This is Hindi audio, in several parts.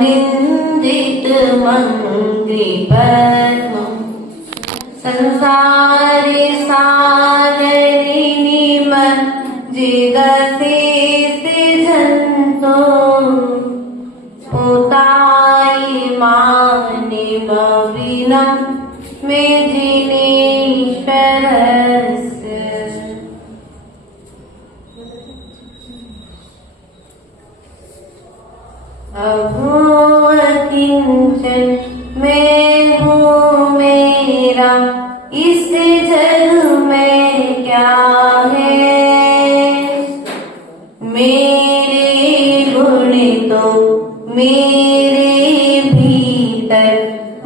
निंदित मंगली पद्मं संसारी सागरिणी जिगति सिद्धंतो उताई मानि मविनं मेदिनीश्वरस्य अभूवकिंचन मैं हूँ मेरा इस जग में क्या है। मेरे गुण तो मेरे भीतर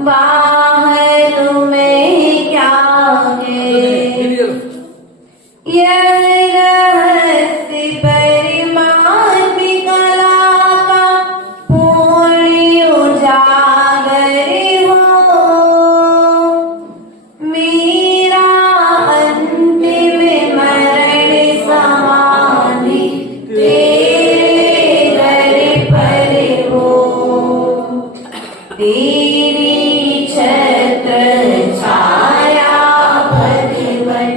बाहर में क्या है। यह रहस्य परिमार्मी कला का पूर्ण उजागर हो। मेरा अंतिम मरण समाधि तेरे घर पर हो। तेरी छत्र छाया भगवन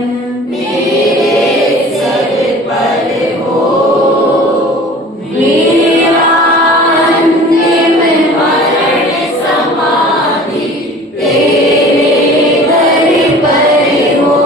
मेरे सर पर हो। मेरा अंतिम मरण समाधि तेरे घर पर हो।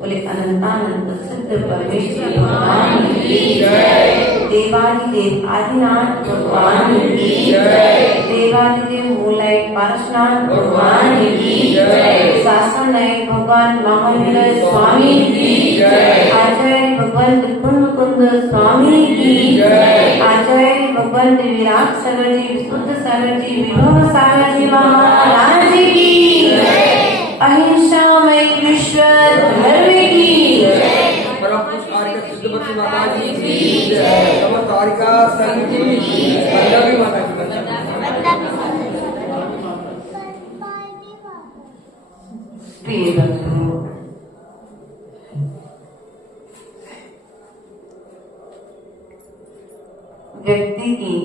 बोले अनंतानंद सत्य परमेश्वर भगवान की जय। देवादिदेव आदिनाथ भगवान की जय। देवादिदेव मूलय पार्श्वनाथ भगवान की जय। शासन नायक भगवान महावीर स्वामी की जय। आचार्य भगवान त्रिपुंड कुंद स्वामी की जय। आचार्य भगवान विराट सागर जी विशुद्ध सागर जी विभव सागर जी महाराज की जय। अहिंसामय विश्व धर्म की जय। परम पुष्पारिका सिद्धवती माता जी की जय। नमस्कारिका संघ की वल्लभी माता की जय। प्रिय बंधुओं, व्यक्ति की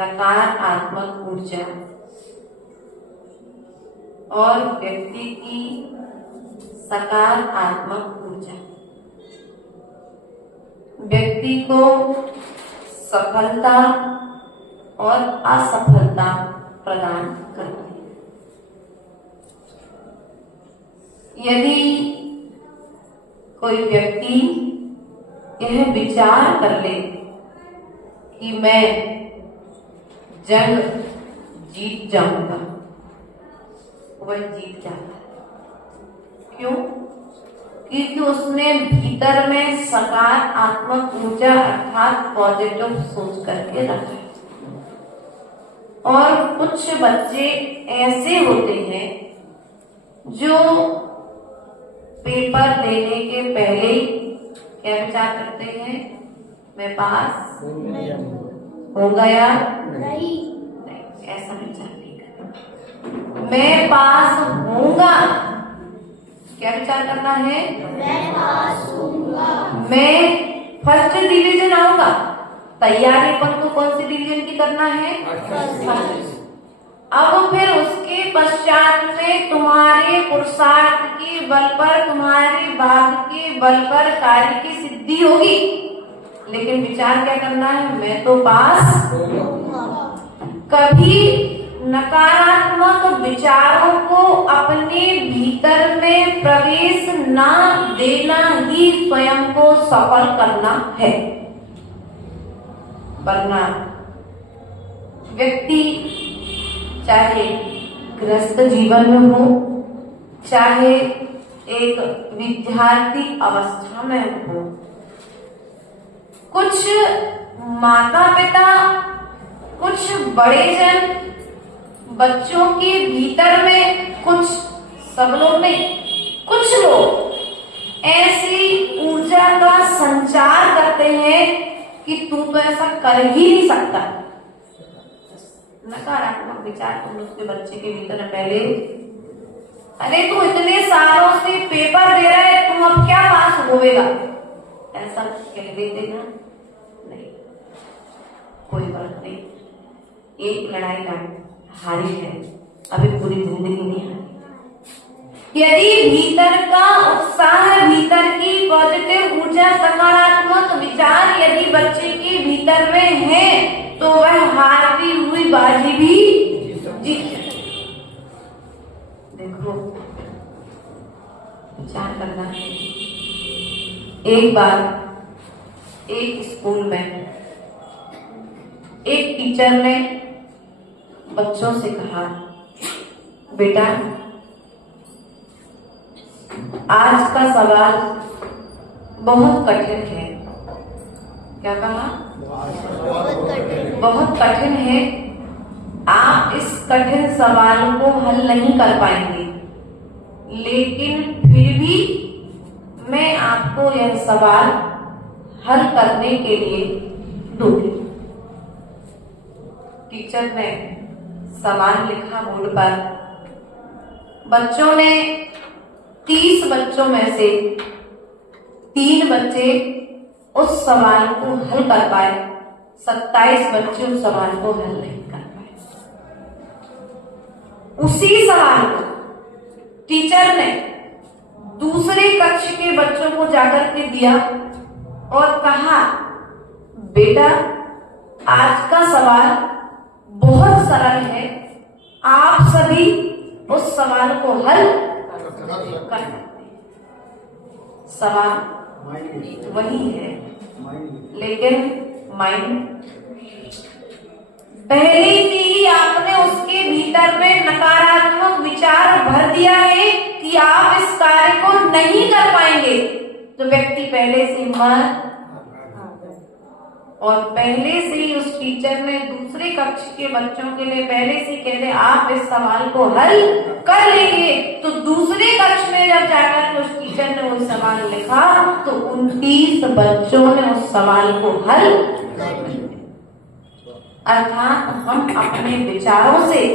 नकारात्मक ऊर्जा और व्यक्ति की सकारात्मक ऊर्जा व्यक्ति को सफलता और असफलता प्रदान करती है। यदि कोई व्यक्ति यह विचार कर ले कि मैं जंग जीत जाऊंगा, वह जीत जाता है। क्यों? क्योंकि उसने भीतर में सकारात्मक ऊर्जा अर्थात पॉजिटिव सोच करके रखा है। और कुछ बच्चे ऐसे होते हैं जो पेपर देने के पहले ही क्या विचार करते हैं, मैं पास होगा या नहीं, ऐसा विचार नहीं करना। मैं पास होऊंगा, क्या विचार करना है, मैं पास होऊंगा। मैं फर्स्ट डिवीजन आऊंगा, तैयारी अपन को कौन सी डिवीजन की करना है? फर्स्ट। अब फिर उसके पश्चात में तुम्हारे पुरुषार्थ के बल पर, तुम्हारे भाग के बल पर कार्य की सिद्धि होगी, लेकिन विचार क्या करना है? मैं तो पास। कभी नकारात्मक विचारों को अपने भीतर में प्रवेश ना देना ही स्वयं को सफल करना है, वरना व्यक्ति चाहे गृहस्थ जीवन में हो, चाहे एक विद्यार्थी अवस्था में हो, कुछ माता पिता, कुछ बड़े जन बच्चों के भीतर में, कुछ, सब लोग नहीं, कुछ लोग ऐसी ऊर्जा का संचार करते हैं कि तू तो ऐसा कर ही नहीं सकता। नकारात्मक विचार तुम उसके बच्चे के भीतर पहले, अरे तू इतने सालों से पेपर दे रहा है, तुम अब क्या पास होएगा, ऐसा कह देते ना? नहीं, कोई बात नहीं, एक लड़ाई हारी है, अभी पूरी जिंदगी नहीं हारी। यदि भीतर का उत्साह, भीतर की पॉजिटिव ऊर्जा, सकारात्मक विचार यदि बच्चे के भीतर में है, तो वह हारती हुई बाजी भी जीत। देखो, विचार करना है। एक बार एक स्कूल में एक टीचर ने बच्चों से कहा, बेटा आज का सवाल बहुत कठिन है। क्या कहा? बहुत कठिन है, आप इस कठिन सवाल को हल नहीं कर पाएंगे, लेकिन फिर भी मैं आपको यह सवाल हल करने के लिए दूंगी। टीचर ने सवाल लिखा बोर्ड पर। बच्चों ने 30 बच्चों में से 3 बच्चे उस सवाल को हल कर पाए, 27 बच्चे उस सवाल को हल नहीं कर पाए। उसी सवाल को टीचर ने दूसरे कक्ष के बच्चों को जाकर के दिया और कहा, बेटा आज का सवाल बहुत सरल है, आप सभी उस सवाल को हल कर सकते हैं। सवाल वही है, लेकिन माइंड पहले से ही आपने उसके भीतर में नकारात्मक विचार भर दिया है कि आप इस कार्य को नहीं कर पाएंगे, तो व्यक्ति पहले से मर, और पहले से ही उस टीचर ने दूसरे कक्ष के बच्चों के लिए पहले से कह दे आप इस सवाल को हल कर लेंगे, तो दूसरे कक्ष में जब जाकर उस टीचर ने वो सवाल लिखा तो 29 बच्चों ने उस सवाल को हल कर लिया। अर्थात हम अपने विचारों से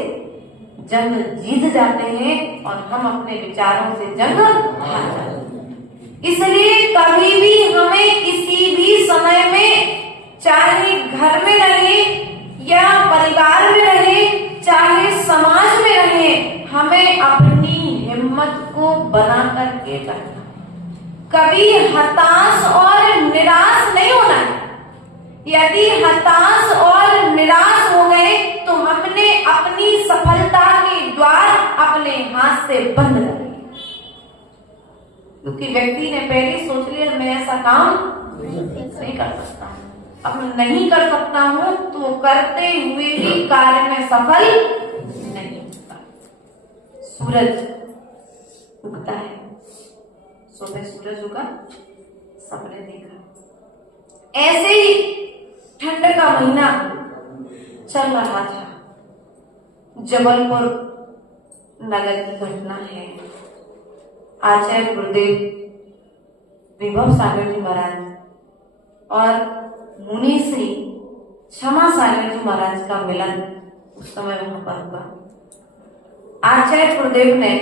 जंग जीत जाते हैं और हम अपने विचारों से जंग हार जाते हैं। इसलिए कभी भी हमें किसी भी समय में, चाहे घर में रहे या परिवार में रहे, चाहे समाज में रहे, हमें अपनी हिम्मत को बना करके रखना, कभी हताश और निराश नहीं होना है। यदि हताश और निराश हो गए तो हमने अपनी सफलता के द्वार अपने हाथ से बंद कर दिए, क्योंकि व्यक्ति ने पहले सोच लिया मैं ऐसा काम नहीं कर सकता, अब नहीं कर सकता हूं, तो करते हुए भी कार्य में सफल नहीं होता। सूरज उगता है, सुबह सूरज उगा, सबने देखा। ऐसे ही ठंड का महीना चल रहा था। जबलपुर नगर की घटना है। आचार्य गुरुदेव विभव सागर जी महाराज और मुनि श्री क्षमा सागर जी महाराज का मिलन उस समय वहां पर हुआ। आचार्य गुरुदेव ने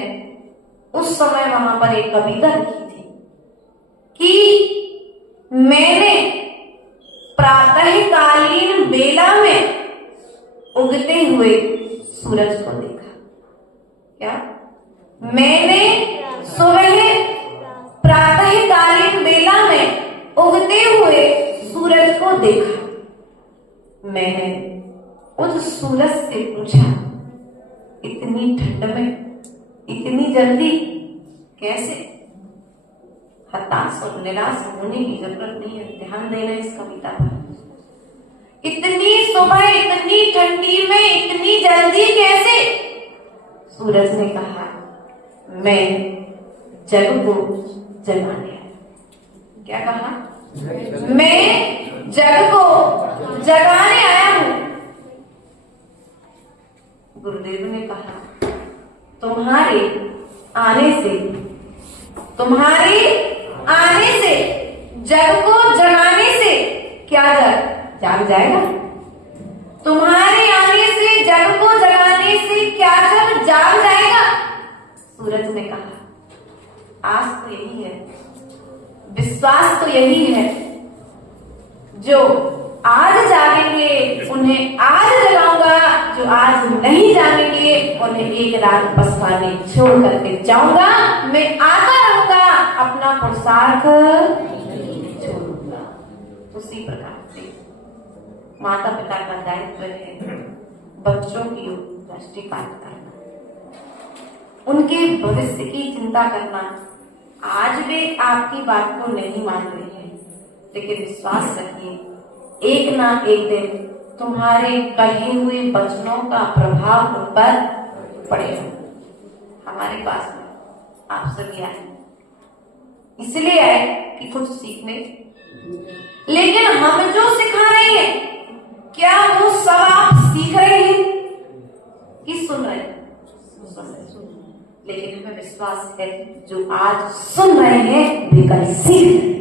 उस समय वहां पर एक कविता लिखी थी कि मैंने प्रातःकालीन बेला में उगते हुए सूरज को देखा। क्या? मैंने सुबह प्रातःकालीन बेला में उगते हुए सूरज को देखा। मैंने उस सूरज से पूछा, इतनी ठंड में इतनी जल्दी कैसे? हताश और निराश होने की जरूरत नहीं है, ध्यान देना इस कविता पर। इतनी सुबह इतनी ठंडी में इतनी जल्दी कैसे? सूरज ने कहा, मैं जग को जगाने आया। क्या कहा? मैं जग को जगाने आया हूं। गुरुदेव ने कहा, तुम्हारे आने से जग को जगाने से क्या जग जाग जाएगा? तुम्हारे आने से जग को जगाने से क्या जग जाग जाएगा? सूरज ने कहा, आस तो यही है, विश्वास तो यही है, जो आज जागेंगे उन्हें आज जगाऊंगा, जो आज नहीं जागेंगे उन्हें एक रात पछताने छोड़ करके जाऊंगा। मैं आता रहूंगा, अपना पुरुषार्थ छोड़ूंगा। उसी प्रकार से माता पिता का दायित्व है बच्चों की दृष्टिपात करना, उनके भविष्य की चिंता करना। आज वे आपकी बात को नहीं मान रहे हैं, लेकिन विश्वास रखिए, एक ना एक दिन तुम्हारे कहे हुए वचनों का प्रभाव उन पर पड़ेगा। हमारे पास में आप सभी आए, इसलिए आए कि कुछ सीखने, लेकिन हम जो सिखा रहे हैं क्या वो सब आप सीख रहे हैं कि सुन रहे हैं? सुन रहे हैं। लेकिन हमें विश्वास है जो आज सुन रहे हैं वे कल सीख रहे हैं।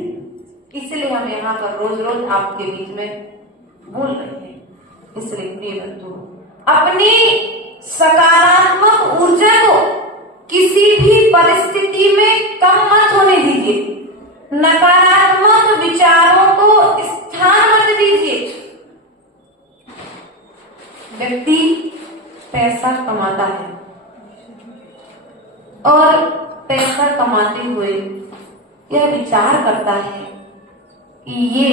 इसलिए हम यहाँ पर रोज रोज आपके बीच में बोल रहे हैं। इसलिए प्रिय बंधु, अपनी सकारात्मक ऊर्जा को किसी भी परिस्थिति में कम मत होने दीजिए। नकारात्मक विचारों को स्थान मत दीजिए। व्यक्ति पैसा कमाता है और पैसा कमाते हुए यह विचार करता है कि ये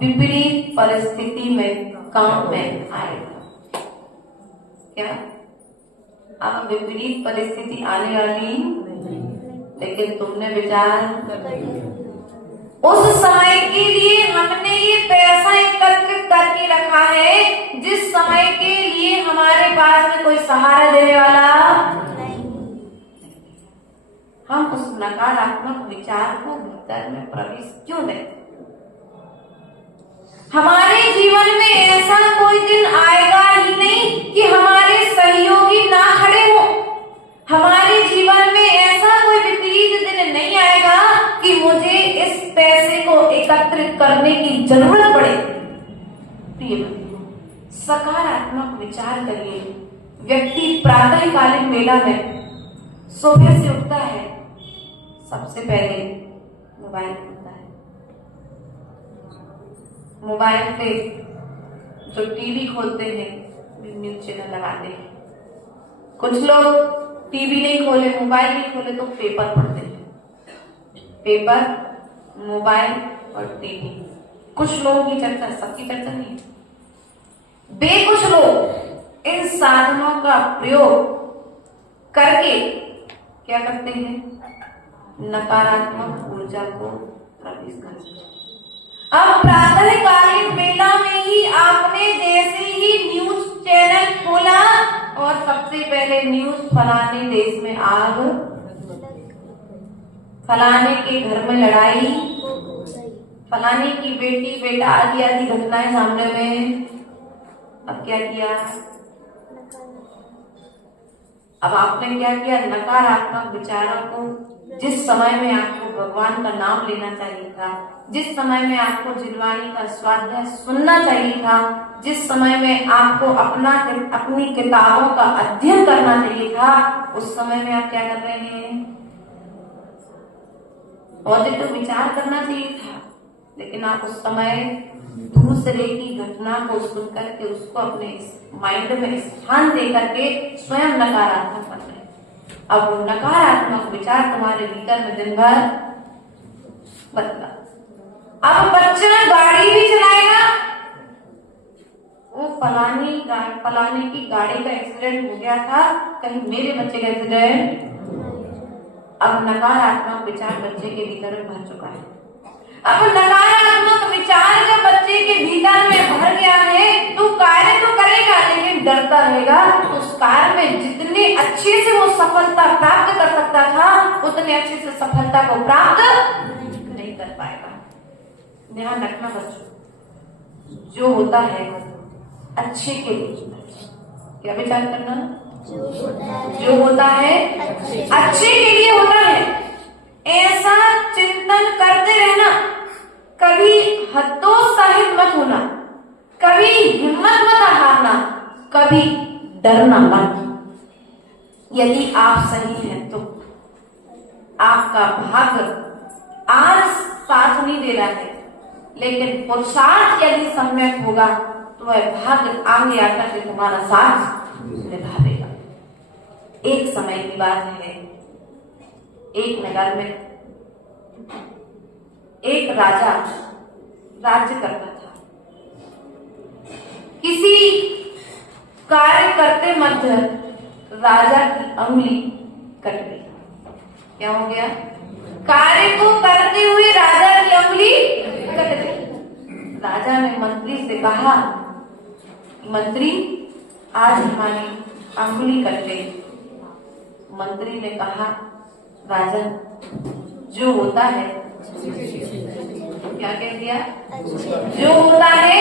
विपरीत परिस्थिति में काम में आएगा। क्या? अब विपरीत परिस्थिति आने वाली, लेकिन तुमने विचार उस समय के लिए हमने ये पैसा एकत्रित करके रखा है जिस समय के लिए हमारे पास में कोई सहारा देने वाला नहीं। हम उस नकारात्मक विचार को भीतर में प्रवेश क्यों दें? हमारे जीवन में ऐसा कोई दिन आएगा ही नहीं कि हमारे सहयोगी ना खड़े हो। हमारे जीवन में ऐसा कोई विपरीत दिन नहीं आएगा कि मुझे इस पैसे को एकत्रित करने की जरूरत पड़े। प्रिय बंधु, सकारात्मक विचार करिए। व्यक्ति प्रातःकालीन वेला में सुबह से उठता है, सबसे पहले मोबाइल खोलता है। मोबाइल पे जो टीवी खोलते हैं न्यूज चैनल लगाते हैं। कुछ लोग टीवी नहीं खोले, मोबाइल नहीं खोले तो पेपर पढ़ते हैं। पेपर, मोबाइल और टीवी। कुछ लोगों की चर्चा, सबकी चर्चा नहीं। वे कुछ लोग इन साधनों का प्रयोग करके क्या करते हैं? नकारात्मक ऊर्जा को प्रवेश करते हैं। अब प्रातःकालीन वेला में ही आपने जैसे ही न्यूज चैनल खोला और सबसे पहले न्यूज फलाने देश में आग, फलाने के घर में लड़ाई, फलाने की बेटी बेटा आदि आदि घटनाएं सामने में। अब क्या किया? अब आपने क्या किया? नकारात्मक विचारों को, जिस समय में आपको भगवान का नाम लेना चाहिए था, जिस समय में आपको जिनवाणी का स्वाध्याय सुनना चाहिए था, जिस समय में आपको अपनी किताबों का अध्ययन करना चाहिए था, उस समय में आप क्या कर रहे हैं? पॉजिटिव विचार करना चाहिए था, लेकिन आप उस समय दूसरे की घटना को सुन करके उसको अपने माइंड में स्थान दे करके स्वयं नकारात्मक बन रहे। अब वो नकारात्मक विचार तुम्हारे भीतर में दिन भर बदला। अब बच्चा गाड़ी भी चलाएगा, वो फलाने की गाड़ी का एक्सीडेंट हो गया था, कहीं मेरे बच्चे का एक्सीडेंट। अब नकारात्मक विचार बच्चे के भीतर में भर चुका है। अब नकारात्मक विचार जब बच्चे के भीतर में भर गया है तो कार्य तो करेगा लेकिन डरता रहेगा। उस कार्य में जितने अच्छे से वो सफलता प्राप्त कर सकता था उतने अच्छे से सफलता को प्राप्त नहीं कर पाएगा। ध्यान रखना बच्चों, जो होता है अच्छे के लिए क्या विचार करना, जो होता है अच्छे के लिए होता है, ऐसा चिंतन करते रहना। कभी हतोत्साहित मत होना, कभी हिम्मत मत हारना, कभी डरना मत। यदि आप सही हैं तो आपका भाग्य आज साथ नहीं दे रहा है, लेकिन पुरुषार्थ यदि सम्यक होगा तो वह भाग्य आगे आकर के तुम्हारा साथ निभाएगा। एक समय की बात है, एक नगर में एक राजा राज्य करता था। किसी कार्य करते मध्य राजा की अंगुली कट गई। क्या हो गया? कार्य को करते हुए राजा की अंगुली कट गई। राजा ने मंत्री से कहा, मंत्री आज हमारी अंगुली कट गई। मंत्री ने कहा, राजन जो होता है, क्या कह दिया, जो होता है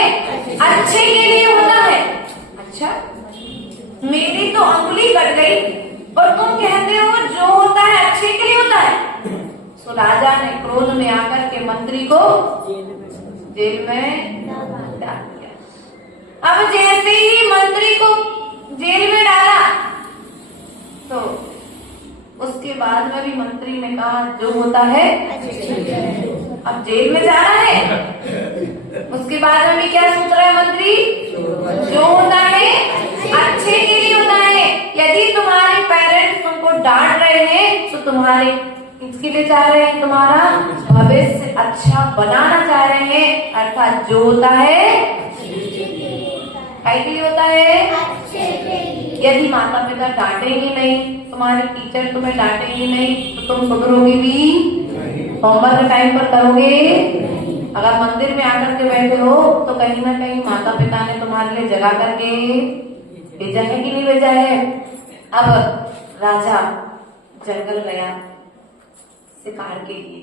अच्छे के लिए होता है। अच्छा, मेरी तो अंगुली कट गई और तुम कहते हो जो होता है अच्छे के लिए होता है। तो राजा ने क्रोध में आकर के मंत्री को जेल में डाल दिया। अब जैसे ही मंत्री को जेल में डाला तो उसके बाद में भी मंत्री ने कहा जो होता है, अब जेल में जा रहा है, उसके बाद में भी क्या सोच रहा है मंत्री, जो होता है अच्छे के लिए होता है। यदि तुम्हारे पेरेंट्स तुमको डांट रहे हैं तो तुम्हारे किसके लिए चाह रहे हैं, तुम्हारा भविष्य अच्छा बनाना चाह रहे हैं। अर्थात जो होता है क्या के लिए होता है। यदि माता पिता डांटेंगे नहीं, तुम्हारे टीचर तुम्हें डांटेंगे नहीं तो तुम सुधरोगे भी, होमवर्क टाइम पर करोगे। अगर मंदिर में आकर के बैठे हो तो कहीं ना कहीं माता पिता ने तुम्हारे लिए जगा करके भेजा है कि नहीं भेजा है। अब राजा जंगल गया शिकार के लिए,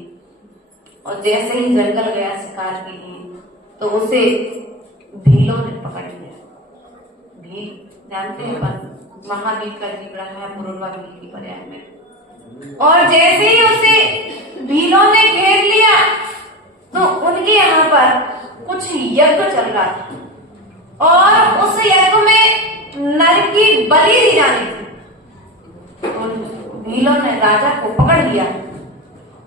और जैसे ही जंगल गया शिकार के लिए तो उसे भीलों ने पकड़ लिया। भील जानते हैं, महावीर का जीव रहा है पुरुरवा भील की पर्याय में। और जैसे ही उसे भीलों ने घेर लिया तो उनके यहाँ पर कुछ यज्ञ चल रहा था और उस यज्ञ में नर की बलि दी जानी थी। तो भीलों ने राजा को पकड़ लिया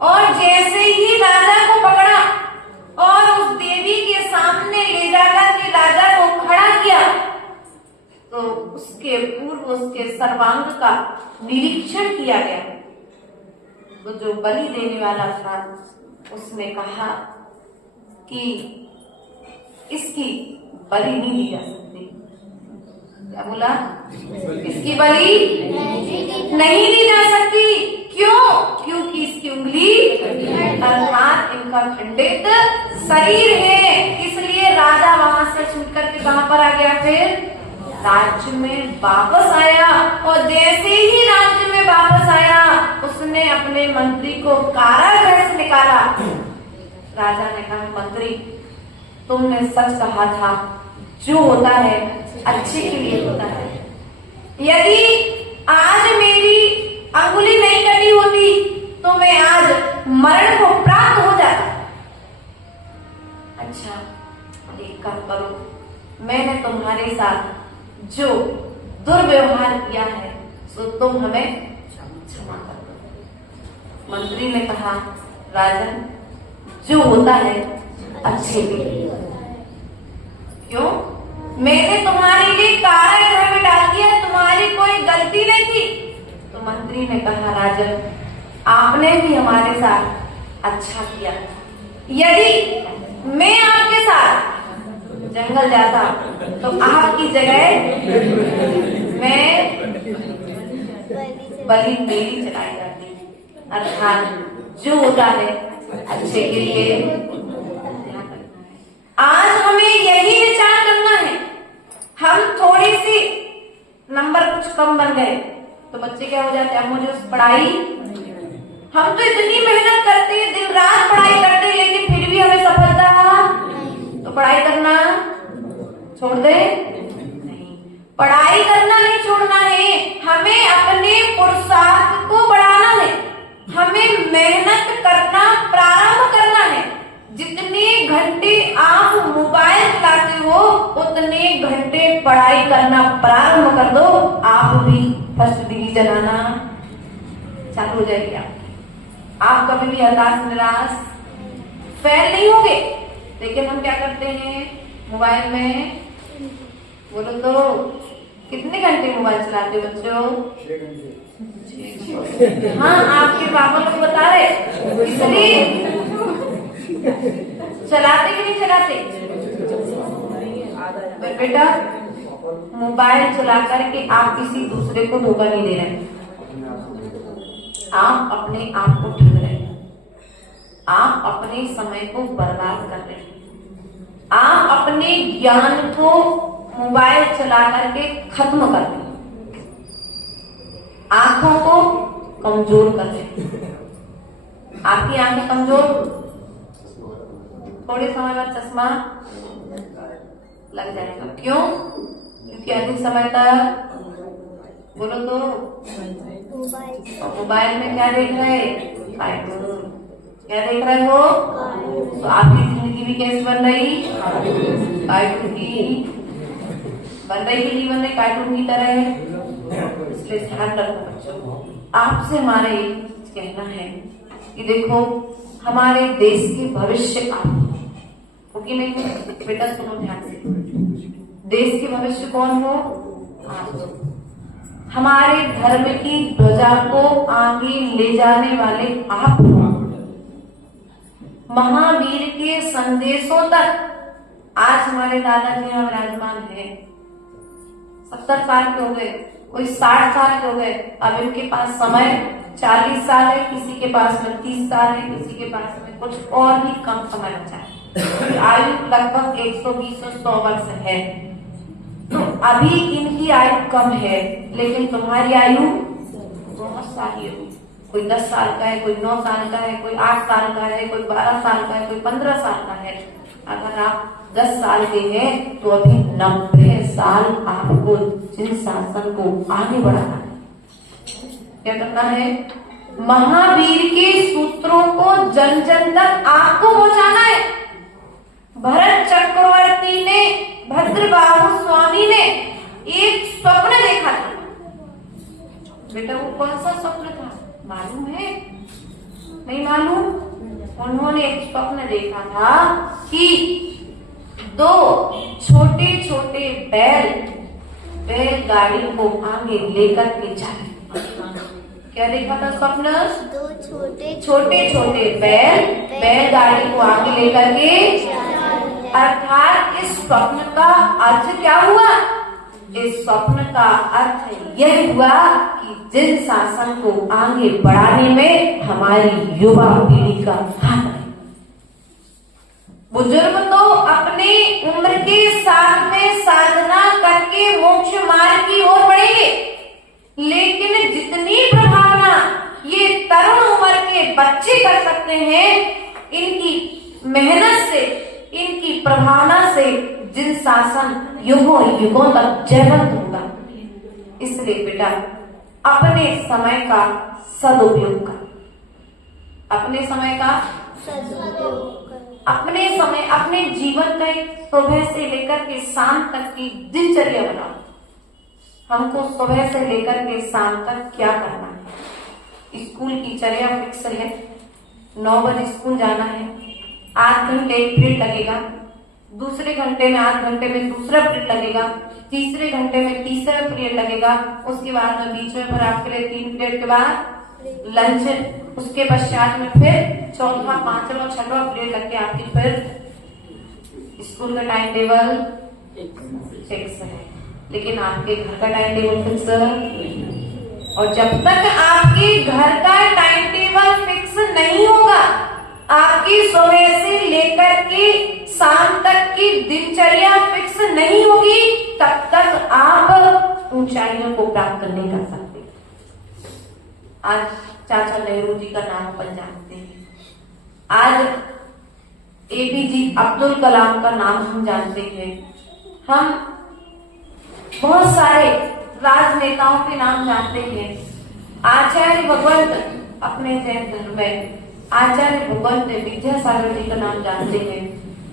और जैसे ही राजा को पकड़ा और उस देवी के सामने ले जाकर के राजा को खड़ा किया तो उसके पूर्व उसके सर्वांग का निरीक्षण किया गया। तो जो बलि देने वाला था उसने कहा कि इसकी बलि नहीं दी जा सकती। क्या बोला? इसकी बलि नहीं दी जा सकती। क्यों? क्योंकि इसकी उंगली अर्थात इनका खंडित शरीर है। इसलिए राजा वहां से छूट करके कहां पर आ गया, फिर राज्य में वापस आया। और जैसे ही राज्य में वापस आया उसने अपने मंत्री को कारागृह से निकाला। राजा ने कहा, मंत्री तुमने सच कहा था, जो होता है अच्छे के लिए होता है। यदि आज मेरी अंगुली नहीं कटी होती तो मैं आज मरण को प्राप्त हो जाता। अच्छा एक काम करो, मैंने तुम्हारे साथ जो दुर्व्यवहार किया है सो तुम हमें क्षमा कर दो। मंत्री ने कहा, राजन जो होता है अच्छे के लिए। क्यों? मैंने तुम्हारे लिए कारागृह में डाल दिया, तुम्हारी कोई गलती नहीं थी। तो मंत्री ने कहा, राजन आपने भी हमारे साथ अच्छा किया। यदि मैं आपके साथ जंगल जाता तो आपकी जगह मैं बलि मेरी चलाई जाती। अर्थात जो होता है अच्छे के लिए। आज हमें यही विचार करना है। हम थोड़ी सी नंबर कुछ कम बन गए तो बच्चे क्या हो जाते हैं, मुझे उस पढ़ाई, हम तो इतनी मेहनत करते हैं, दिन रात पढ़ाई करते हैं, लेकिन फिर भी हमें सफलता, तो पढ़ाई करना छोड़ दे? नहीं, पढ़ाई करना नहीं छोड़ना है, हमें अपने पुरुषार्थ को बढ़ाना है, हमें मेहनत करना प्रारंभ करना है। जितने घंटे आप मोबाइल चलाते हो उतने घंटे पढ़ाई करना प्रारंभ कर दो, आप भी फर्स्ट डिवीजन आना चालू हो जाएगी। आप कभी भी हताश निराश फेल नहीं होगे। लेकिन हम क्या करते हैं, मोबाइल में, बोलो तो कितने घंटे मोबाइल चलाते हो बच्चों? 6 घंटे। हाँ, आपके पापा लोग बता रहे, इसलिए चलाते कि नहीं चलाते? बेटा मोबाइल चला करके आप किसी दूसरे को धोखा नहीं दे रहे, आप अपने आप को ठग रहे हैं, आप अपने समय को बर्बाद कर रहे हैं, आप अपने ज्ञान को मोबाइल चला करके खत्म कर रहे हैं, आंखों को कमजोर कर रहे हैं। आपकी आंखें कमजोर, थोड़े समय बाद चश्मा लग जाएगा। क्यों? क्योंकि अधिक समय तक, बोलो तो, मोबाइल में क्या देख रहे? कार्टून। क्या देख रहे हो? तो आपकी जिंदगी भी कैसे बन रही? कार्टून की बन रही कि नहीं बन रही? कार्टून की तरह है। इसलिए ध्यान रखो बच्चों, आपसे हमारा एक कहना है कि देखो हमारे देश के भविष्य आप होगी नहीं? बेटा सुनो ध्यान से, देश के भविष्य कौन हो? आप। हमारे धर्म की ध्वजा को आगे ले जाने वाले आप हो। महावीर के संदेशों तक आज हमारे दादाजी यहाँ विराजमान है। 70 साल के हो गए, कोई 60 साल के हो गए, अब इनके पास समय 40 साल है, किसी के पास में 30 साल है, किसी के पास में कुछ और भी कम समय बचा है। आयु लगभग 120 और 100 वर्ष है। तो अभी इनकी आयु कम है, लेकिन तुम्हारी आयु बहुत सारी है। कोई 10 साल का है, कोई 9 साल का है, कोई 8 साल का है, कोई 12 साल का है, कोई 15 साल का है। अगर आप 10 साल के हैं तो अभी 90 साल आपको जिन शासन को आगे बढ़ाना है। क्या करना है? महावीर के सूत्रों को जन जन तक आपको पहुंचाना है। भरत चक्रवर्ती ने, भद्रबाहु स्वामी ने एक स्वप्न देखा था। बेटा वो कौन सा स्वप्न था मालूम है? नहीं मालूम? उन्होंने एक स्वप्न देखा था कि 2 छोटे छोटे बैलगाड़ी को आगे लेकर के जाए। क्या देखा था स्वप्न? 2 छोटे बैलगाड़ी को आगे लेकर के, अर्थात इस स्वप्न का अर्थ क्या हुआ? इस स्वप्न का अर्थ यह हुआ कि जिन शासन को आगे बढ़ाने में हमारी युवा पीढ़ी का हाथ है। बुजुर्ग तो अपनी उम्र के साथ में साधना करके मोक्ष मार्ग की ओर बढ़ेंगे, लेकिन जितनी प्रभावना ये तरुण उम्र के बच्चे कर सकते हैं, इनकी मेहनत से, इनकी प्रभावना से जिन शासन युगों युगों तक जयवंत होगा। इसलिए बेटा अपने समय का सदुपयोग कर, अपने समय का अपने समय, अपने जीवन का एक सुबह से लेकर के शाम तक की दिनचर्या बनाओ। हमको सुबह से लेकर के शाम तक क्या करना है? स्कूल की चर्या फिक्स है, 9 बजे स्कूल जाना है, आध घंटे एक पीरियड लगेगा, दूसरे घंटे में आध घंटे में दूसरा पीरियड लगेगा, तीसरे घंटे में तीसरा पीरियड लगेगा, उसके बाद में बीच में फिर आपके लिए 3 पीरियड के बाद लंच, उसके पश्चात में फिर चौथा, पांचवा, छठवां पीरियड लग के आपकी फिर स्कूल का टाइम टेबल फिक्स है। लेकिन आपके घर का टाइम टेबल फिक्स है। और जब तक आपके घर का टाइम टेबल फिक्स नहीं होगा, आपकी सुबह से लेकर के शाम तक की दिनचर्या फिक्स नहीं होगी, तब तक आप ऊंचाइयों को प्राप्त नहीं कर सकते। आज चाचा नेहरू जी का नाम अपन जानते हैं, आज एपीजे अब्दुल कलाम का नाम हम जानते हैं, हम बहुत सारे राजनेताओं के नाम जानते हैं। आचार्य भगवंत अपने जैन धर्म में आचार्य भगवंत विद्यासागर जी का नाम जानते हैं,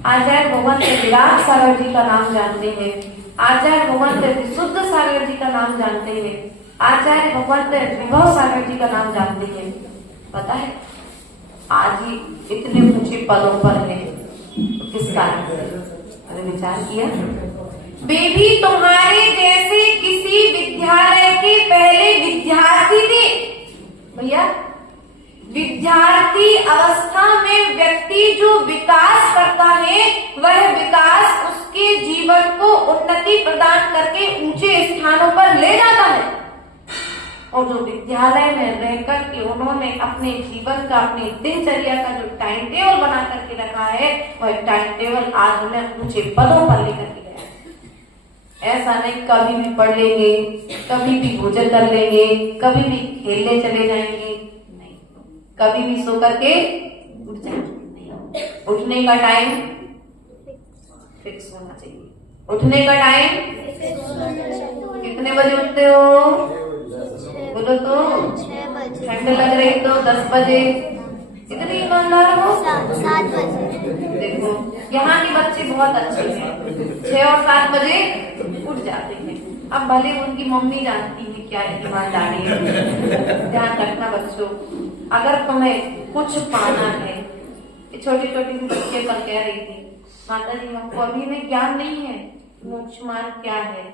आचार्य भगवंत विराट सागर जी का नाम जानते हैं, आचार्य भगवंत विशुद्ध सागर जी का नाम जानते हैं, आचार्य भगवंत विभव सागर जी का नाम जानते हैं। पता है आज ही इतने ऊंचे पदों पर है, किस कारण से? अरे विचार किया? वे भी तुम्हारे जैसे किसी विद्यालय के पहले विद्यार्थी थे। भैया, विद्यार्थी अवस्था में व्यक्ति जो विकास करता है, वह विकास उसके जीवन को उन्नति प्रदान करके ऊंचे स्थानों पर ले जाता है। और जो विद्यालय में रहकर के उन्होंने अपने जीवन का, अपनी दिनचर्या का जो टाइम टेबल बना करके रखा है, वह टाइम टेबल आज उन्हें ऊंचे पदों पर लेकर के गया। ऐसा नहीं कभी भी पढ़ लेंगे, कभी भी भोजन कर लेंगे, कभी भी खेलने चले जाएंगे, नहीं, कभी भी सो करके उठ जाएंगे। उठने का टाइम फिक्स होना चाहिए। उठने का टाइम कितने बजे उठते हो? बोलो तो। 6 बजे। ठंड लग रही तो 10 बजे। कितनी ईमानदार हो? 7 बजे। देखो यहाँ के बच्चे बहुत अच्छे हैं, 6 और 7 बजे उठ जाते हैं। अब भले उनकी मम्मी जानती है क्या ईमानदारी है। ध्यान रखना बच्चों, अगर तुम्हें कुछ पाना है, छोटी छोटी बच्चे पर कह रही थी, माता जी हमको अभी में ज्ञान नहीं है, मोक्ष मार्ग क्या है,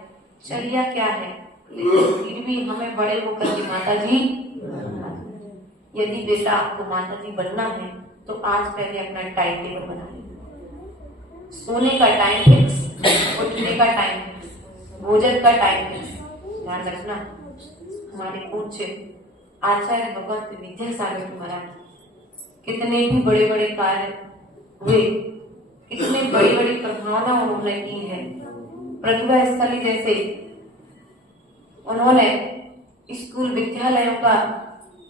चर्या क्या है, लेकिन फिर भी हमें बड़े होकर के माता जी, यदि बेटा आपको माता जी बनना है तो आज पहले अपना टाइम टेबल बना लीजिए। सोने का टाइम फिक्स, उठने का टाइम फिक्स, भोजन का टाइम फिक्स। ध्यान रखना, हमारे पूज्य आचार्य भगवत विद्यासागर महाराज कितने भी बड़े बड़े कार्य हुए, कितने बड़ी बड़ी प्रभावना उन्होंने की है। प्रतिभा स्थली जैसे उन्होंने स्कूल विद्यालयों का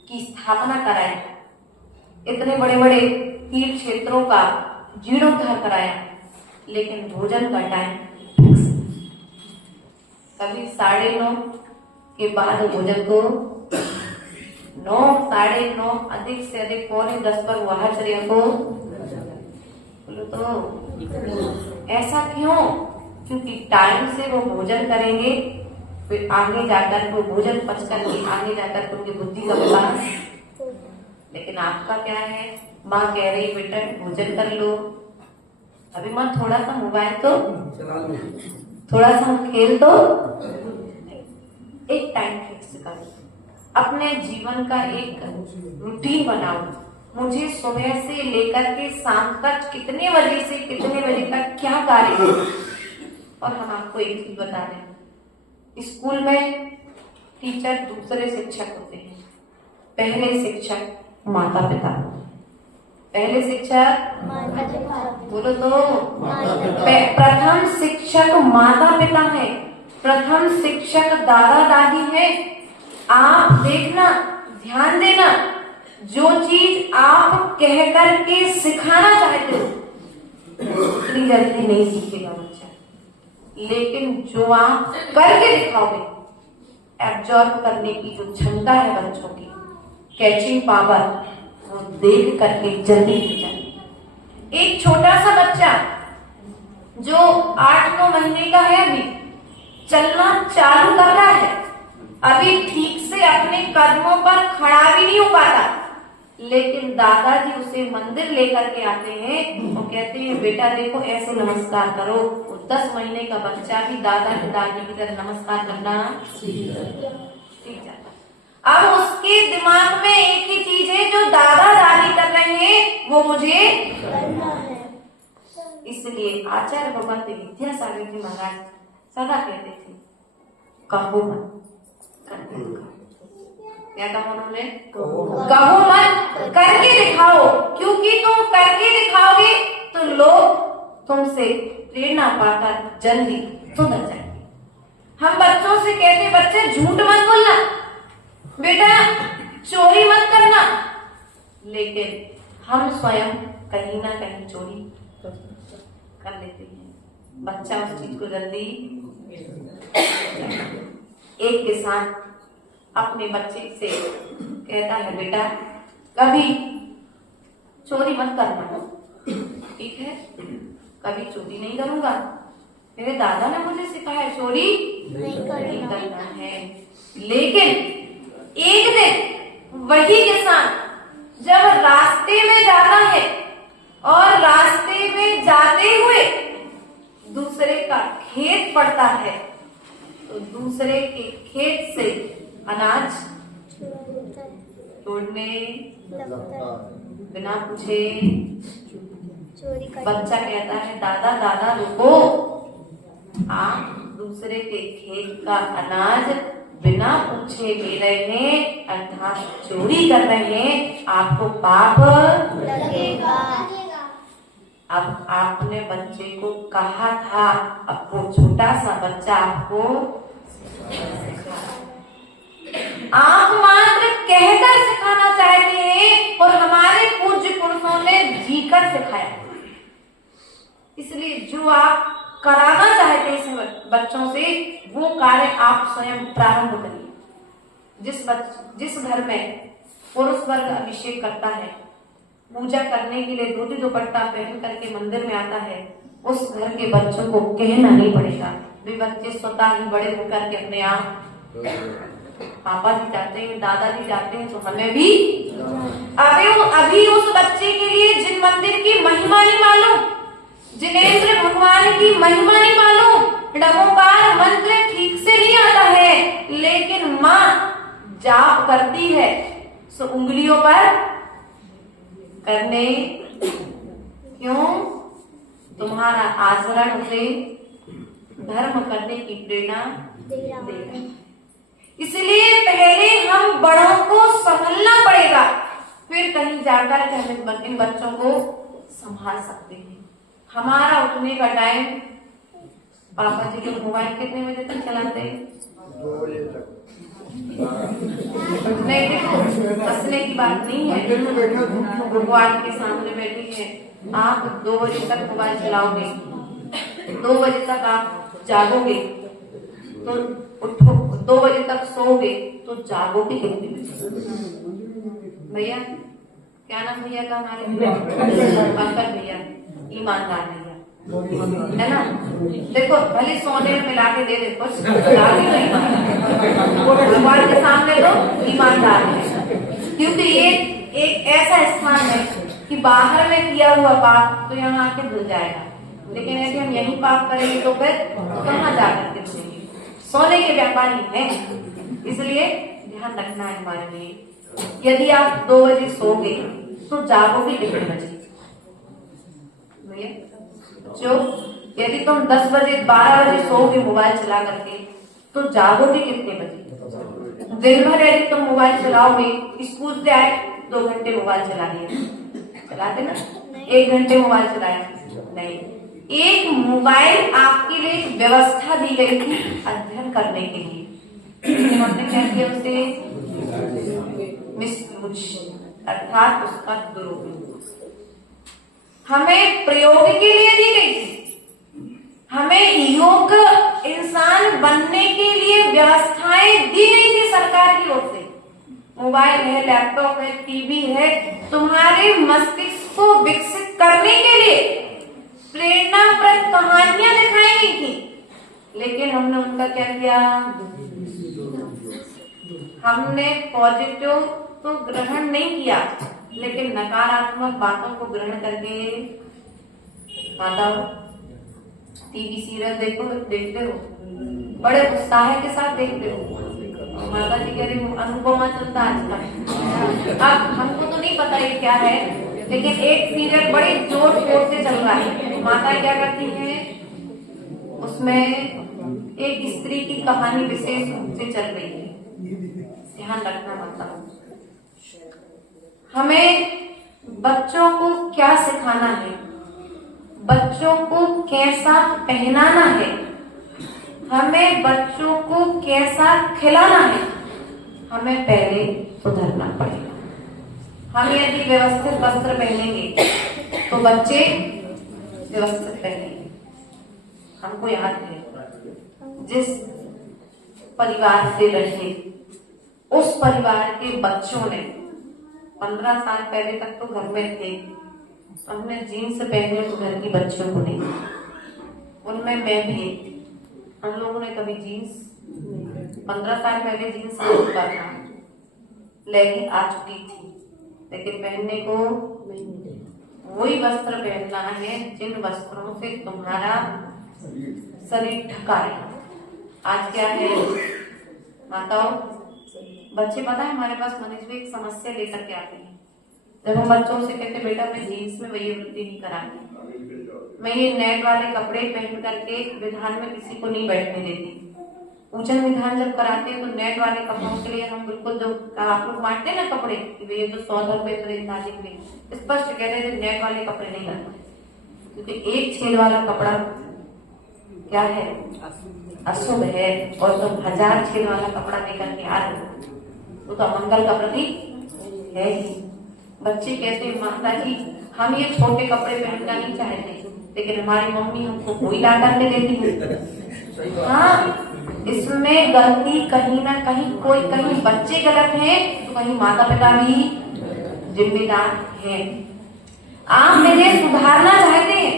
की स्थापना कराई, इतने बड़े बड़े तीर्थ क्षेत्रों का जीर्णोद्धार कराया, लेकिन भोजन का टाइम फिक्स। कभी 9:30 के बाद भोजन को 9, 9:30, अधिक से अधिक 9:45 पर वाहचर्य को। बोलो तो ऐसा क्यों? क्योंकि टाइम से वो भोजन करेंगे, फिर आगे जाकर वो भोजन पच करके आगे जाकर उनकी बुद्धि का विकास। लेकिन आपका क्या है, माँ कह रही बेटा भोजन कर लो, अभी माँ थोड़ा सा मोबाइल तो चला लो, थोड़ा सा खेल तो। एक टाइम फिक्स करो, अपने जीवन का एक रूटीन बनाओ। मुझे सुबह से लेकर के शाम तक कितने बजे से कितने बजे तक क्या कार्य है। और हम आपको एक चीज बता रहे हैं, स्कूल में टीचर दूसरे शिक्षक होते हैं। पहले शिक्षक माता पिता, पहले शिक्षक बोलो तो प्रथम शिक्षक माता पिता है, प्रथम शिक्षक दादा दादी है। आप देखना, ध्यान देना, जो चीज आप कह करके सिखाना चाहते हो इतनी जल्दी नहीं सीखेगा बच्चा, लेकिन जो आप करके दिखाओगे, एब्जॉर्ब करने की जो क्षमता है बच्चों की, कैचिंग पावर, वो देख करके जल्दी सीख जाएगी। एक छोटा सा बच्चा जो 8-9 महीने का है, अभी चलना चालू कर रहा है, अभी ठीक से अपने कदमों पर खड़ा भी नहीं हो पाता, लेकिन दादाजी उसे मंदिर लेकर के आते हैं और कहते हैं बेटा देखो ऐसे नमस्कार करो। 10 महीने का बच्चा भी दादा की दादी की तरह नमस्कार करना सीख जाता। अब उसके दिमाग में एक ही चीज है, जो दादा दादी कर रहे हैं वो मुझे करना है। इसलिए आचार्य भगवत विद्यासागर जी महाराज सदा कहते थे कहो मत करके दिखाओ। क्या कहा उन्होंने? कहो मत करके दिखाओ, क्योंकि तुम करके दिखाओगे तो लोग तुमसे प्रेरणा पाकर जल्दी सुधर जाएंगे। हम बच्चों से कहते बच्चे झूठ मत बोलना, बेटा चोरी मत करना, लेकिन हम स्वयं कहीं ना कहीं चोरी कर लेते हैं। बच्चा उस चीज को जल्दी। एक किसान अपने बच्चे से कहता है बेटा कभी चोरी मत करना, ठीक है, कभी चोरी नहीं करूंगा, मेरे दादा ने मुझे सिखाया चोरी नहीं करना है। लेकिन एक दिन वही किसान जब रास्ते में जाता है और रास्ते में जाते हुए दूसरे का खेत पड़ता है, तो दूसरे के खेत से अनाज तोड़ने बिना पूछे चोरी कर। बच्चा कहता है दादा दादा रुको, आप दूसरे के खेत का अनाज बिना पूछे ले रहे हैं, अर्थात चोरी कर रहे हैं, आपको पाप लगेगा। अब आपने बच्चे को कहा था, अब वो छोटा सा बच्चा आपको आप मात्र कहकर सिखाना चाहते हैं और हमारे पूज्य पुरुषों ने जीकर सिखाया। इसलिए जो आप कराना चाहते हैं बच्चों से वो कार्य आप स्वयं प्रारंभ करिए। जिस घर में पुरुष वर्ग अभिषेक करता है, पूजा करने के लिए धोती दुपट्टा पहन करके मंदिर में आता है, उस घर के बच्चों को कहना नहीं पड़ेगा। वे बच्चे स्वतः ही बड़े होकर के अपने आप पापा जी जाते हैं, दादाजी जाते हैं, तो हमें भी अभी उस बच्चे के लिए जिन मंदिर की महिमा नहीं मालूम, जिनेंद्र भगवान की महिमा नहीं मालूम, नमोकार मंत्र ठीक से नहीं आता है, लेकिन माँ जाप करती है, सो उंगलियों पर करने क्यों? तुम्हारा आचरण उसे धर्म करने की प्रेरणा देगा। इसलिए पहले हम बड़ों को संभलना पड़ेगा, फिर कहीं जाकर के हम इन बच्चों को संभाल सकते हैं। हमारा उठने का टाइम, पापा जी लोग मोबाइल कितने बजे तक चलाते हैं? 2 बजे तक। नहीं देखो, हंसने की बात नहीं है, भगवान के सामने बैठी है, आप 2 बजे तक मोबाइल चलाओगे, 2 बजे तक आप जागोगे, तो उठो, 2 बजे तक सोओगे, तो जागोगे कितने बजे? भैया क्या नाम भैया का हमारे? पंकज भैया, ईमानदार भैया, है ना? देखो भले सोने में मिला के दे दे, बस भगवान के सामने तो ईमानदार है, क्योंकि ये एक ऐसा स्थान है कि बाहर में किया हुआ पाप तो यहाँ आके धुल जाएगा, लेकिन यदि हम यही पाप करेंगे तो फिर कहाँ जाकर के धुलेंगे? सोने के व्यापारी हैं, इसलिए ध्यान रखना है हमारे लिए। यदि आप 2 बजे सोओगे तो जागोगे कितने बजे? जो यदि तुम 10 बजे 12 बजे सोओगे मोबाइल चला करके, तो जागोगे कितने बजे? दिन भर यदि तुम मोबाइल चलाओगे, स्कूल से आए 2 घंटे मोबाइल चला लिया, चलाते ना? 1 घंटे मोबाइल चलाया नहीं। एक मोबाइल आपके लिए एक व्यवस्था दी गई थी अध्ययन करने के लिए, लेकिन हमने क्या किया उसे मिसयूज, अर्थात उसका दुरुपयोग हमें प्रयोग के लिए दी गई थी। हमें योग्य इंसान बनने के लिए व्यवस्थाएं दी गई थी सरकार की ओर से। मोबाइल है, लैपटॉप है, टीवी है, तुम्हारे मस्तिष्क को विकसित करने के लिए प्रेरणाप्रद कहानियां दिखाई गई थी, लेकिन हमने उनका क्या किया? हमने पॉजिटिव तो ग्रहण नहीं किया, लेकिन नकारात्मक बातों को ग्रहण करके माताओं टीवी सीरियल देखते हो, बड़े उत्साह के साथ देखते हो। माता जी कह रही अनुपमा चलता आजकल। अब हमको तो नहीं पता ये क्या है, लेकिन एक सीरियल बड़े जोर शोर से चल रहा है। माता क्या करती है, उसमें एक स्त्री की कहानी विशेष रूप से चल रही है। ध्यान रखना मतलब हमें बच्चों को क्या सिखाना है, बच्चों को कैसा पहनाना है, हमें बच्चों को कैसा खिलाना है, हमें पहले सुधरना पड़ेगा। हम यदि व्यवस्थित वस्त्र पहनेंगे तो बच्चे व्यवस्थित पहनेंगे। हमको याद है जिस परिवार से रहे उस परिवार के बच्चों ने 15 साल पहले तक तो घर में थे, हमने जीन्स पहने उस घर की बच्चों को नहीं, उनमें मैं भी, हम लोगों ने कभी जीन्स 15 साल पहले जीन्स आ चुका था, लेगिंग आ चुकी थी, लेकिन पहनने को वही वस्त्र पहनना है जिन वस्त्रों से तुम्हारा शरीर ढका है। आज क्या है माताओं, बच्चे पता है हमारे पास मनीष में एक समस्या लेकर के आते हैं। जब हम बच्चों से कहते बेटा मैं जीन्स में वही वृद्धि नहीं कराती, मैं ये नेट वाले कपड़े पहन करके विधान में किसी को नहीं बैठने देती। पूजन विधान जब कराते हैं तो नेट वाले कपड़ों के लिए हम बिल्कुल जो आप लोग बांटते हैं ना कपड़े, ये जो 100 रुपए खरीददारी में स्पष्ट कह रहे थे नेट वाले कपड़े नहीं करते, क्योंकि एक छेद वाला कपड़ा क्या है अशुभ है, और तुम 1000 छेद वाला कपड़ा लेकर के आ रहे हो तो अमंगल का प्रतीक है ही। बच्चे कहते हैं माता जी हम ये छोटे कपड़े पहनना नहीं चाहते, लेकिन हमारी मम्मी हमको कोई ला करके देती है। हाँ, इसमें गलती कहीं ना कहीं कोई, कहीं बच्चे गलत हैं तो कहीं माता पिता भी जिम्मेदार हैं। आप इन्हें सुधारना चाहते हैं,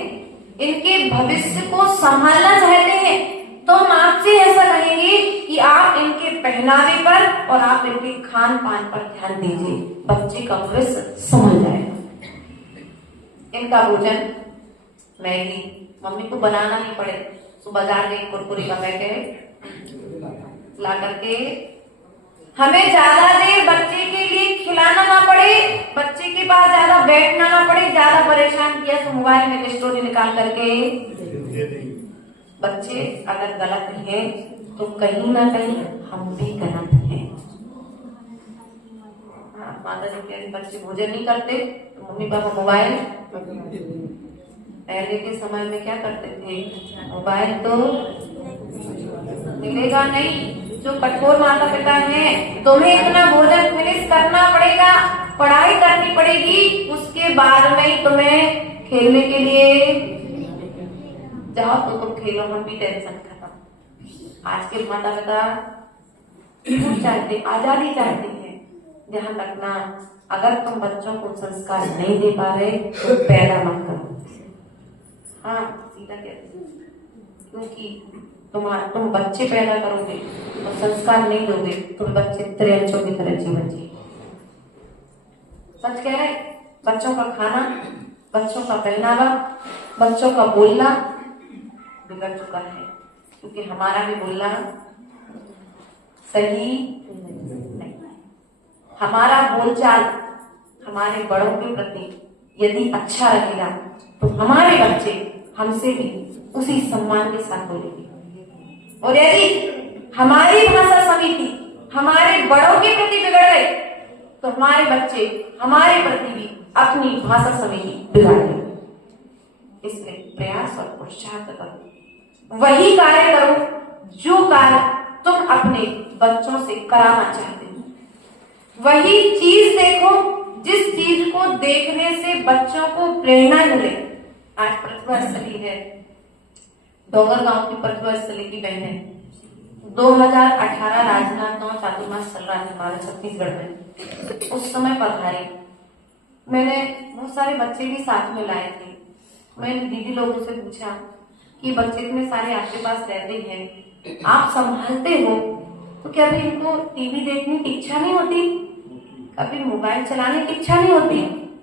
इनके भविष्य को संभालना चाहते हैं, तो हम आपसे ऐसा कहेंगे कि आप इनके पहनावे पर और आप इनके खान पान पर ध्यान दीजिए, बच्चे का भविष्य संभल जाएगा। इनका भोजन मैगी मम्मी को बनाना नहीं पड़े, तो बाजार गई कुरकुरे का पैकेट ला करके हमें ज्यादा देर बच्चे के लिए खिलाना ना पड़े, बच्चे के पास ज्यादा बैठना ना पड़े, ज्यादा परेशान किया तो मोबाइल में स्टोरी निकाल करके। बच्चे अगर गलत हैं तो कहीं ना कहीं हम भी गलत हैं। माता जी कह रही बच्चे भोजन नहीं करते तो मम्मी पापा मोबाइल। पहले के समय में क्या करते थे, मोबाइल तो मिलेगा नहीं। जो कठोर माता पिता हैं, तुम्हें इतना भोजन फिनिश करना पड़ेगा, पढ़ाई करनी पड़ेगी, उसके बाद में तुम्हें खेलने के लिए जाओ तो तुम खेलो, हम भी टेंशन खत्म। आज के माता पिता चाहते, आजादी चाहते हैं। ध्यान रखना, अगर तुम बच्चों को संस्कार नहीं दे पा रहे तो पैदा मत करो। हाँ सीधा कहते हैं, क्योंकि तुम बच्चे पैदा करोगे और संस्कार नहीं दोगे तो बच्चे त्रियंचों की तरह जीवन जिए। सच कह रहे, बच्चों का खाना, बच्चों का पहनावा, बच्चों का बोलना बिगड़ चुका है, क्योंकि हमारा भी बोलना सही नहीं। हमारा बोलचाल हमारे बड़ों के प्रति यदि अच्छा रहेगा तो हमारे बच्चे हमसे भी उसी सम्मान के साथ बोलेंगे, और यदि हमारी भाषा समिति हमारे बड़ों के प्रति बिगड़ गए तो हमारे बच्चे हमारे प्रति भी अपनी भाषा समिति बिगाड़ेंगे। इसलिए प्रयास और पुरुषार्थ करो, वही कार्य करो जो कार्य तुम अपने बच्चों से कराना चाहते हो। वही चीज देखो जिस चीज को देखने से बच्चों को प्रेरणा मिले। आज प्रतिभा स्थली है, डोगर गांव की प्रतिभा स्थली की बहन है। 2018 राजनांदगांव चातुर्मास चल रहा था हमारा छत्तीसगढ़ में, उस समय पधारी। मैंने बहुत सारे बच्चे भी साथ में लाए थे। मैंने दीदी लोगों से पूछा कि बच्चे इतने सारे आपके पास रहते हैं, आप संभालते हो, तो क्या भाई इनको टीवी देखने की इच्छा नहीं होती? कभी मोबाइल चलाने की इच्छा नहीं होती?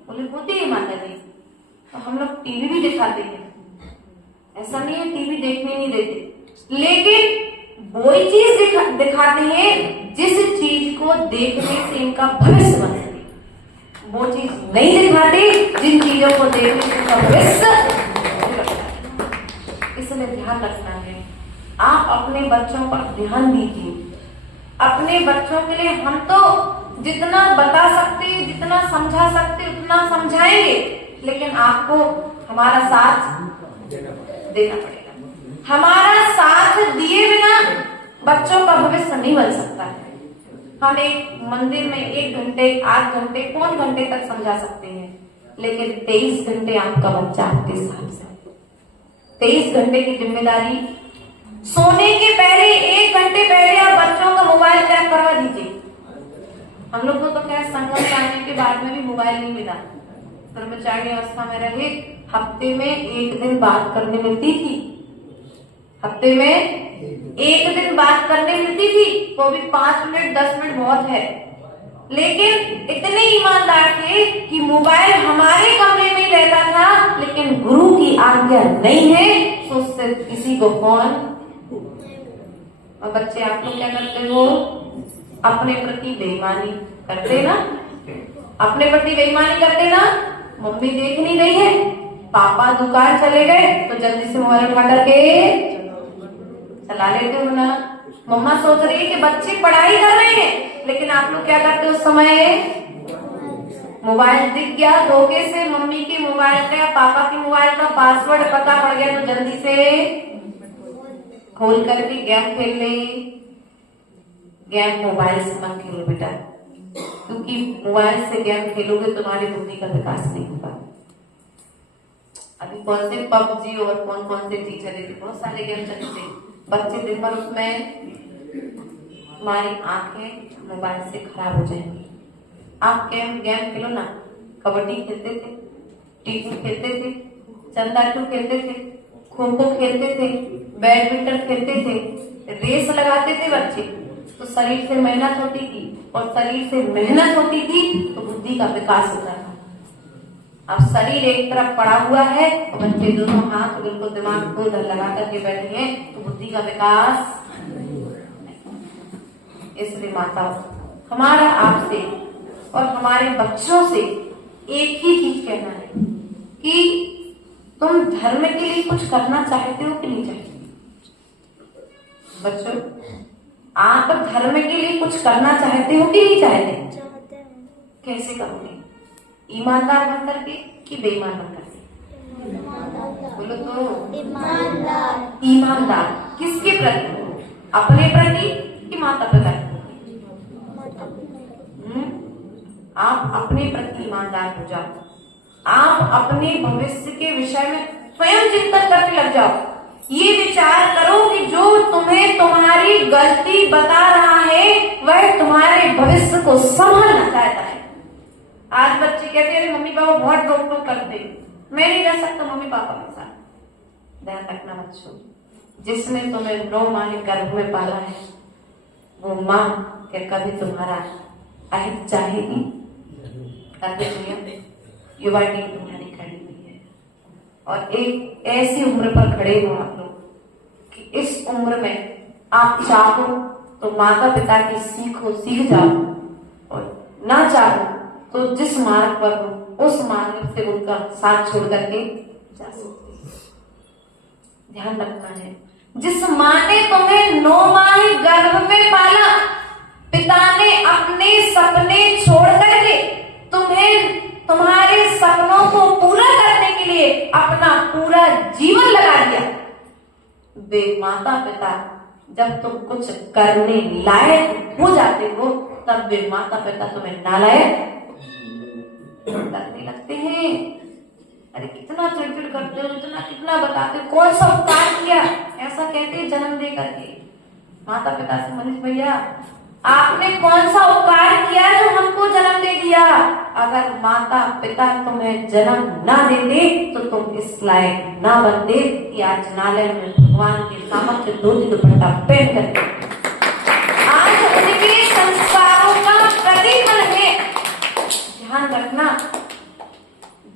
बोले होती है माता जी। तो हम लोग टीवी भी दिखाते हैं, ऐसा नहीं है टीवी देखने नहीं देते, लेकिन वही चीज दिखाते हैं जिस चीज को देखने से इनका भविष्य बन सके। वो चीज नहीं दिखाते जिन चीजों को देखने से इनका भविष्य। इसलिए ध्यान रखना है, आप अपने बच्चों पर ध्यान दीजिए। अपने बच्चों के लिए हम तो जितना बता सकते, जितना समझा सकते उतना समझाएंगे, लेकिन आपको हमारा साथ देना पड़ेगा। हमारा साथ दिए बिना बच्चों का भविष्य नहीं बन सकता है। हम एक मंदिर में 1 घंटे 8 घंटे कौन घंटे तक समझा सकते हैं, लेकिन 23 घंटे आपका बच्चा आपके साथ है। 23 घंटे की जिम्मेदारी। सोने के पहले 1 घंटे पहले आप बच्चों का मोबाइल चेक करवा दीजिए। हम लोग को तो खैर संगम में आने के बाद में भी मोबाइल नहीं मिला, ब्रह्मचारी अवस्था में रहे, हफ्ते में 1 दिन बात करने मिलती थी। हफ्ते में 1 दिन बात करने मिलती थी, वो भी 5 मिनट 10 मिनट बहुत है। लेकिन इतने ईमानदार थे कि मोबाइल हमारे कमरे में रहता था, लेकिन गुरु की आज्ञा नहीं है तो उससे किसी को फोन। और बच्चे आप लोग क्या करते हो? अपने प्रति बेईमानी करते ना, अपने प्रति बेईमानी करते ना। मम्मी देख नहीं रही है, पापा दुकान चले गए तो जल्दी से मोबाइल उठा करके चला लेते हो ना। मम्मा सोच रही है कि बच्चे पढ़ाई कर रहे हैं, लेकिन आप लोग क्या करते हो उस समय? मोबाइल दिख गया धोखे से, मम्मी के मोबाइल का या पापा के मोबाइल का पासवर्ड पता पड़ गया तो जल्दी से खोल करके गेम खेल ले। गेम मोबाइल से मत खेलो बेटा, क्योंकि मोबाइल से गेम खेलोगे तुम्हारी बुद्धि का विकास नहीं होगा। अभी कौन से पबजी और कौन कौन से चीज चले थे, बहुत सारे गेम चलते थे, बच्चे दिन भर उसमें, हमारी आंखें मोबाइल से खराब हो जाएंगी। आप गेम खेलो ना, कबड्डी खेलते थे, टीटी खेलते थे, चंदाटू खेलते थे, खो खो खेलते थे, बैडमिंटन खेलते थे, रेस लगाते थे बच्चे, तो शरीर से मेहनत होती थी, और शरीर से मेहनत होती थी तो बुद्धि का विकास होता था। अब शरीर एक तरफ पड़ा हुआ है और बच्चे दोनों हाथ बिल्कुल दिमाग को उधर लगा करके बैठे हैं, तो बुद्धि का विकास। इसलिए माता, हमारा आपसे और हमारे बच्चों से एक ही चीज कहना है कि तुम धर्म के लिए कुछ करना चाहते हो कि नहीं चाहते? बच्चों, आप धर्म के लिए कुछ करना चाहते हो कि नहीं चाहते? कैसे करोगे? ईमानदार बन करके कि बेईमान बन करके? बोलो तो। ईमानदार। ईमानदार किसके प्रति? अपने प्रति कि माता पिता के? आप अपने प्रति ईमानदार हो जाओ। आप अपने भविष्य के विषय में स्वयं चिंतन करने लग जाओ। ये विचार करो कि जो तुम्हें तुम्हारी गलती बता रहा है वह तुम्हारे भविष्य को संभालना चाहता है। आज बच्चे कहते हैं मम्मी पापा बहुत रोक टोक करते, मैं नहीं रह सकता मम्मी पापा के साथ। ध्यान रखना बच्चों, जिसने तुम्हें 9 माह गर्भ में पाला है वो माँ क्या कभी तुम्हारा अहित चाहेगी? युवा टीम तुम्हारी खड़ी हुई है, और एक ऐसी उम्र पर खड़े हो आप लोग कि इस उम्र में आप चाहो तो माता पिता की सीख जाओ, और ना चाहो तो जिस मार्ग पर हो उस मार्ग से उनका साथ छोड़ करके जा सकते। ध्यान रखना है, जिस माँ ने तुम्हें 9 माह गर्भ में पाला, पिता ने अपने सपने छोड़ करके तुम्हें तुम्हारे सपनों को पूरा करने के लिए अपना पूरा जीवन लगा दिया। वे माता पिता जब तुम कुछ करने लायक हो जाते हो तब वे माता पिता तुम्हें नालायक करने लगते हैं। अरे कितना चिड़चिड़ करते हो, कितना बताते हो, कौन सा उपकार किया, ऐसा कहते हैं जन्म दे करके। माता पिता से मनीष भैया आपने कौन सा उपकार किया जो हमको जन्म दे दिया? अगर माता पिता तुम्हें जन्म ना देते तो तुम इस लायक ना बनते कि आज नाले में भगवान के सामर्थ्य धोती दुपट्टा पहन करके आज उनके संस्कारों का प्रतिफल है ध्यान रखना,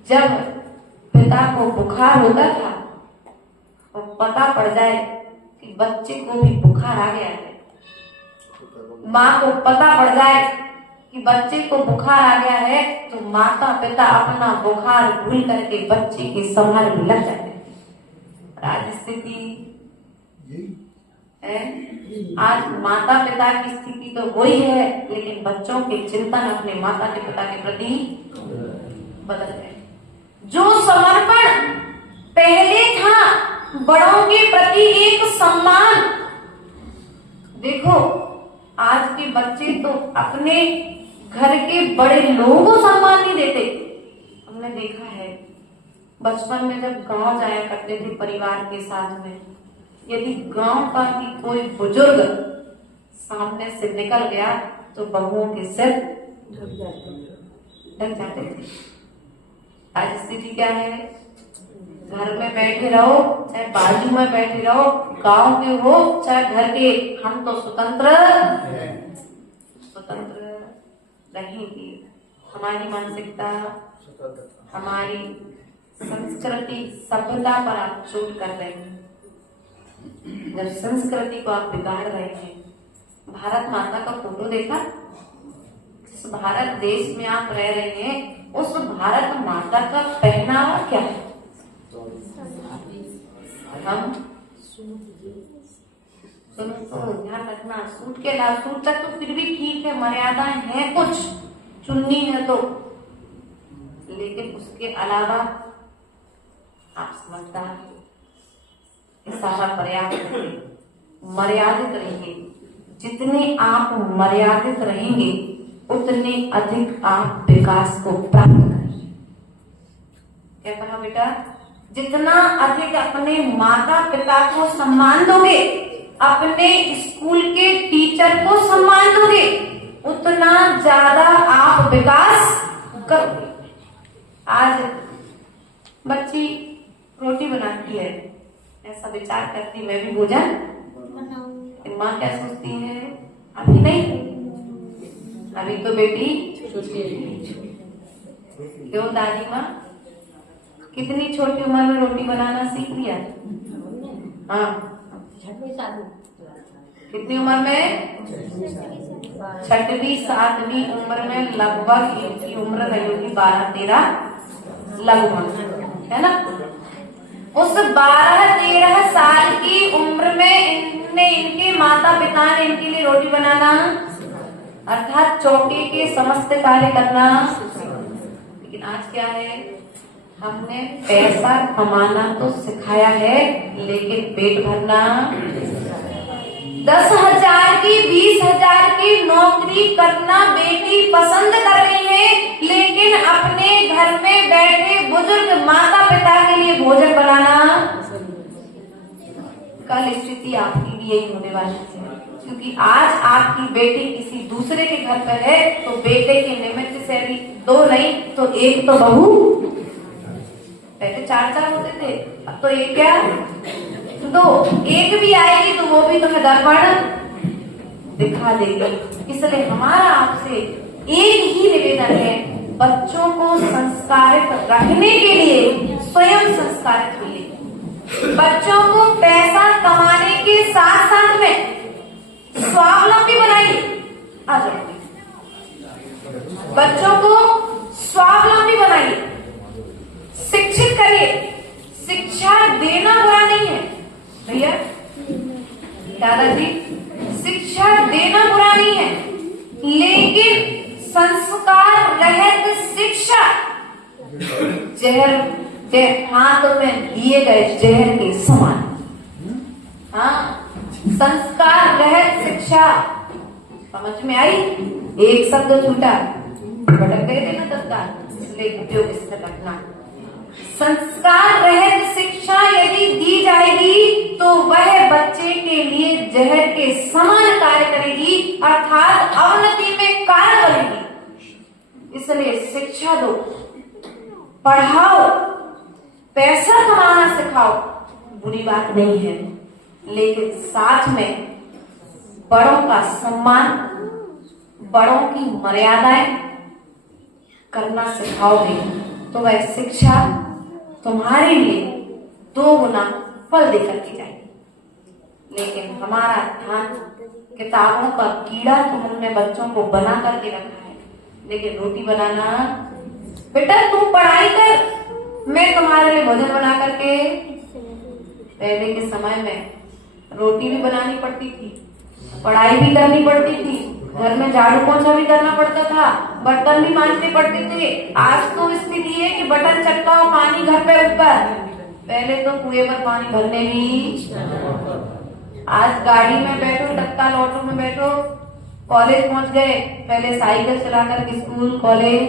जब पिता को बुखार होता था तो पता पड़ जाए कि बच्चे को भी बुखार आ गया है, माँ को पता पड़ जाए कि बच्चे को बुखार आ गया है, तो माता पिता अपना बुखार भूल करके बच्चे के संभाल में लग जाते हैं। आज स्थिति है, आज माता पिता की स्थिति तो वही है, लेकिन बच्चों के चिंतन अपने माता के पिता के प्रति बदल गए। जो समर्पण पहले था, बड़ों के प्रति एक सम्मान, देखो आज के बच्चे तो अपने घर के बड़े लोगों को सम्मान नहीं देते। हमने देखा है बचपन में जब गांव जाया करते थे परिवार के साथ में, यदि गांव का ही कोई बुजुर्ग सामने से निकल गया तो बहुओं के सिर ढक जाते थे। आज स्थिति क्या है, घर में बैठे रहो चाहे बाजू में बैठे रहो, गांव के हो चाहे घर के, हम तो स्वतंत्र रहेंगे। हमारी मानसिकता, हमारी संस्कृति, सभ्यता पर आप चोट कर रहे हैं। जब संस्कृति को आप बिगाड़ रहे हैं, भारत माता का फोटो देखा, जिस भारत देश में आप रह रहे हैं उस भारत माता का पहनावा क्या है? हम सुनो तो ध्यान रखना, सूट के अलावा, सूट तक तो फिर भी ठीक है, मर्यादाएं हैं, कुछ चुन्नी है तो, लेकिन उसके अलावा आप समझदार, सारा पर्याप्त, मर्यादित रहिए। जितने आप मर्यादित रहेंगे उतने अधिक आप विकास को प्राप्त करेंगे। क्या कहा बेटा? जितना अधिक अपने माता पिता को सम्मान दोगे, अपने स्कूल के टीचर को सम्मान दोगे, उतना ज्यादा आप विकास करोगे। आज बच्ची रोटी बनाती है, ऐसा विचार करती मैं भी भोजन, माँ क्या सोचती है, अभी नहीं, अभी तो बेटी क्यों दादी माँ कितनी छोटी उम्र में रोटी बनाना सीख लिया? हाँ, कितनी उम्र में? 6वीं 7वीं उम्र में, लगभग इनकी उम्र रही होगी 12-13 लगभग, है ना? उस 12-13 साल की उम्र में इनके माता पिता ने इनके लिए रोटी बनाना अर्थात चौके के समस्त कार्य करना। लेकिन आज क्या है, हमने पैसा कमाना तो सिखाया है, लेकिन पेट भरना, 10,000 की 20,000 की नौकरी करना बेटी पसंद कर रही है, लेकिन अपने घर में बैठे बुजुर्ग माता पिता के लिए भोजन बनाना, कल स्थिति आपकी भी यही होने वाली है। क्योंकि आज आपकी बेटी किसी दूसरे के घर पर है तो बेटे के निमित्त से अभी 2 नहीं तो 1 तो बहू, पहले 4 होते थे, अब तो 1 क्या 2, 1 भी आएगी तो वो भी तुम्हें दर्पण दिखा देगी। इसलिए हमारा आपसे एक ही निवेदन है, बच्चों को संस्कारित रखने के लिए स्वयं संस्कारित होइए। बच्चों को पैसा कमाने के साथ साथ में स्वावलंबी बनाइए। आ जाओ, बच्चों को स्वावलंबी बनाइए, शिक्षित करिए। शिक्षा देना बुरा नहीं है भैया, दादाजी, शिक्षा देना बुरा नहीं है, लेकिन संस्कार रहित शिक्षा जहर हाथ में दिए गए जहर के समान। हाँ, संस्कार रहित शिक्षा समझ में आई? एक शब्द छूटा भटक गए थे ना तत्काल, इसलिए उपयोग इससे रखना। संस्कार रहित शिक्षा यदि दी जाएगी तो वह बच्चे के लिए जहर के समान कार्य करेगी, अर्थात अवनति में कारण बनेगी। इसलिए शिक्षा दो, पढ़ाओ, पैसा कमाना सिखाओ, बुरी बात नहीं है, लेकिन साथ में बड़ों का सम्मान, बड़ों की मर्यादाएं, करना सिखाओगे तो वह शिक्षा तुम्हारे लिए 2 गुना फल देकर के जाएगी। लेकिन हमारा ध्यान किताबों का कीड़ा तो हमने बच्चों को बना करके रखा है, लेकिन रोटी बनाना, बेटा तू पढ़ाई कर, मैं तुम्हारे लिए भोजन बना करके। पहले के समय में रोटी भी बनानी पड़ती थी, पढ़ाई भी करनी पड़ती थी, घर में झाड़ू पोछा भी करना पड़ता था, बर्तन भी मांजने पड़ते थे। आज तो स्थिति है कि बटन चटकाओ, पानी घर पे ऊपर। पहले तो कुएं पर पानी भरने भी, आज गाड़ी में बैठो, तत्काल ऑटो में बैठो, कॉलेज पहुंच गए। पहले साइकिल चला कर स्कूल कॉलेज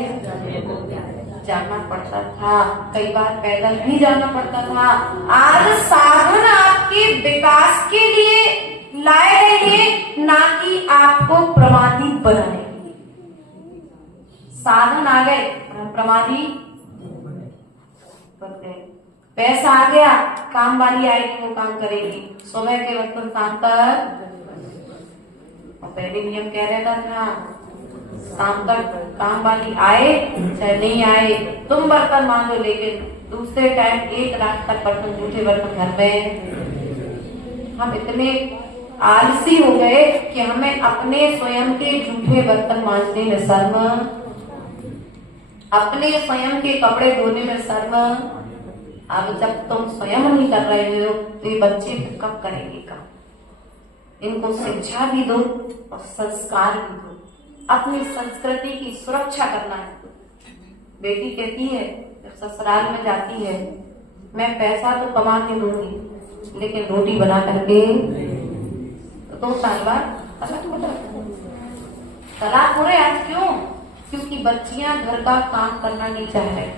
जाना पड़ता था, कई बार पैदल भी जाना पड़ता था। आज साधन आपके विकास के लिए लाए गए हैं, ना कि आपको प्रमादी बनाने के लिए। साधन आ गए, हम प्रमादी बन गए। पैसा आ गया, काम वाली आएगी, वो काम करेगी, सुबह के वक्त शाम तक। और पहले नियम कह रहता था शाम तक काम वाली आए चाहे नहीं आए, तुम बर्तन मांगो, लेकिन दूसरे टाइम 1 रात तक बर्तन, जूठे बर्तन घर में। हम इतने आलसी हो गए कि हमें अपने स्वयं के जूठे बर्तन मांजने में शर्म, अपने स्वयं के कपड़े धोने में शर्म। अब जब तुम स्वयं नहीं कर रहे हो तो ये बच्चे कब करेंगे काम? इनको शिक्षा भी दो और संस्कार भी दो, अपनी संस्कृति की सुरक्षा करना है। बेटी कहती है जब ससुराल में जाती है, मैं पैसा तो कमा के दूंगी, लेकिन रोटी बना करके। तो 2 साल बाद तलाक हो रहे। आज क्यों? क्योंकि बच्चियां घर का काम करना नहीं चाह रहे।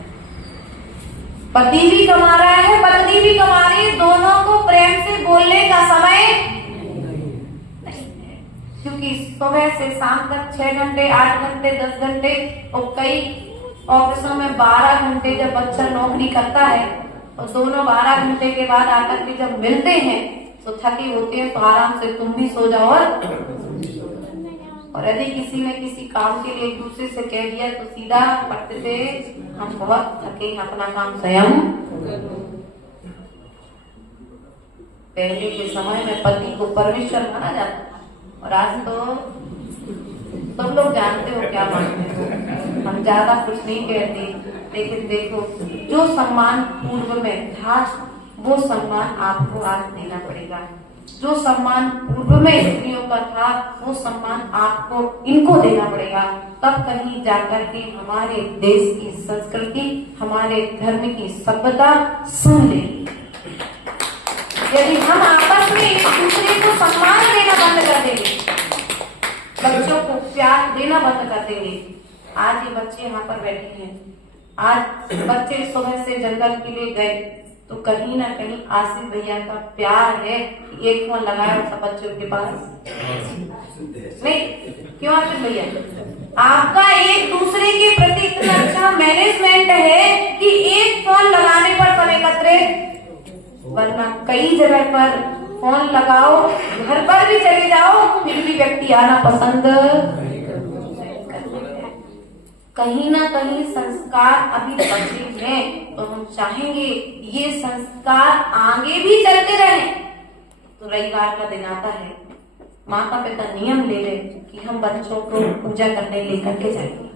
पति भी कमा रहा है, पत्नी भी कमा रही है, दोनों को प्रेम से बोलने का समय नहीं है। क्योंकि सुबह से शाम तक 6 घंटे, 8 घंटे, 10 घंटे, और कई ऑफिसों में 12 घंटे जब बच्चा नौकरी करता है, और दोनों 12 घंटे के बाद आकर के जब मिलते हैं तो थके होते हैं, तो आराम से तुम भी सो जाओ। और यदि किसी ने किसी काम के लिए एक दूसरे से कह दिया तो सीधा पढ़ते थे, हम बहुत थके, अपना काम स्वयं। पहले के समय में पति को परमेश्वर माना जाता था, और आज तो तुम लोग जानते हो क्या मानते हो। हम ज्यादा कुछ नहीं कहते, लेकिन देखो जो सम्मान पूर्व में था वो सम्मान आपको आज देना पड़ेगा। जो सम्मान पूर्व में स्त्रियों का था वो सम्मान आपको इनको देना पड़ेगा। तब कहीं जाकर के हमारे देश की संस्कृति, हमारे धर्म की सभ्यता सुन लेगी। यदि हम आपस में एक दूसरे को सम्मान देना बंद कर देंगे, बच्चों को प्यार देना बंद कर देंगे। आज ये बच्चे यहाँ पर बैठे हैं, आज बच्चे सुबह से जंगल के लिए गए तो कहीं ना कहीं आसिफ भैया का प्यार है कि एक फोन लगाया सब बच्चों के पास नहीं। क्यों आसिफ भैया? आपका एक दूसरे के प्रति इतना अच्छा मैनेजमेंट है कि एक फोन लगाने पर सब एकत्रित। वरना कई जगह पर फोन लगाओ, घर पर भी चले जाओ, फिर भी व्यक्ति आना पसंद। कहीं ना कहीं संस्कार अभी बचे हैं, तो हम चाहेंगे ये संस्कार आगे भी चलते रहे। तो रविवार का दिन आता है, माता पिता नियम ले ले कि हम बच्चों को पूजा करने लेकर के जाएंगे।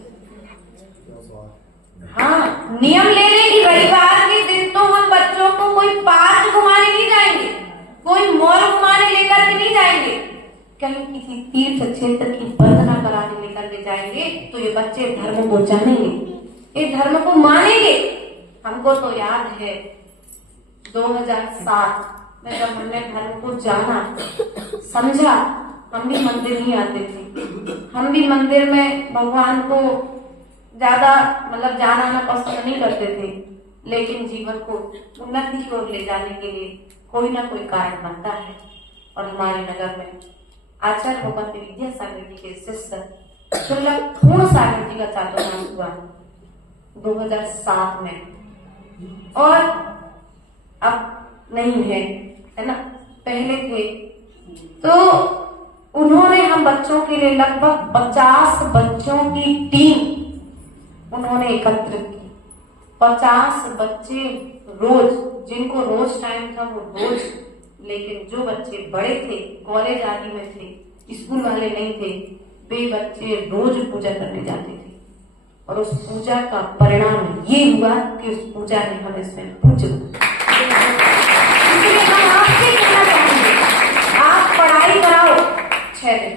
हाँ, नियम ले ले कि रविवार के दिन तो हम बच्चों को कोई पार्क घुमाने नहीं जाएंगे, कोई मॉल घुमाने लेकर के नहीं जाएंगे, कहीं किसी तीर्थ क्षेत्र की वंदना कराने लेकर के जाएंगे। तो ये बच्चे धर्म को जानेंगे, ये धर्म को मानेंगे। हमको तो याद है 2007 में जब हमने धर्म को जाना, समझा, हम भी मंदिर नहीं आते थे, हम भी मंदिर में भगवान को ज्यादा जाना आना पसंद नहीं करते थे। लेकिन जीवन को उन्नति की ओर ले जाने के लिए कोई ना कोई कारण बनता है। और हमारे नगर में आचार्य भगवती विद्यासागर जी के शिष्य पूर्ण सागर जी का चातुर्मास हुआ 2007 में, और अब नहीं है ना, पहले थे। तो उन्होंने हम बच्चों के लिए लगभग 50 बच्चों की टीम उन्होंने एकत्रित की। 50 बच्चे रोज, जिनको रोज टाइम था वो रोज, लेकिन जो बच्चे बड़े थे, कॉलेज आदि में थे, स्कूल वाले नहीं थे, वे बच्चे रोज पूजा करने जाते थे। और उस पूजा का परिणाम ये हुआ कि उस पूजा ने हमें इसमें पूजा। इसलिए हम आपसे कहना चाहेंगे, आप पढ़ाई कराओ 6 दिन,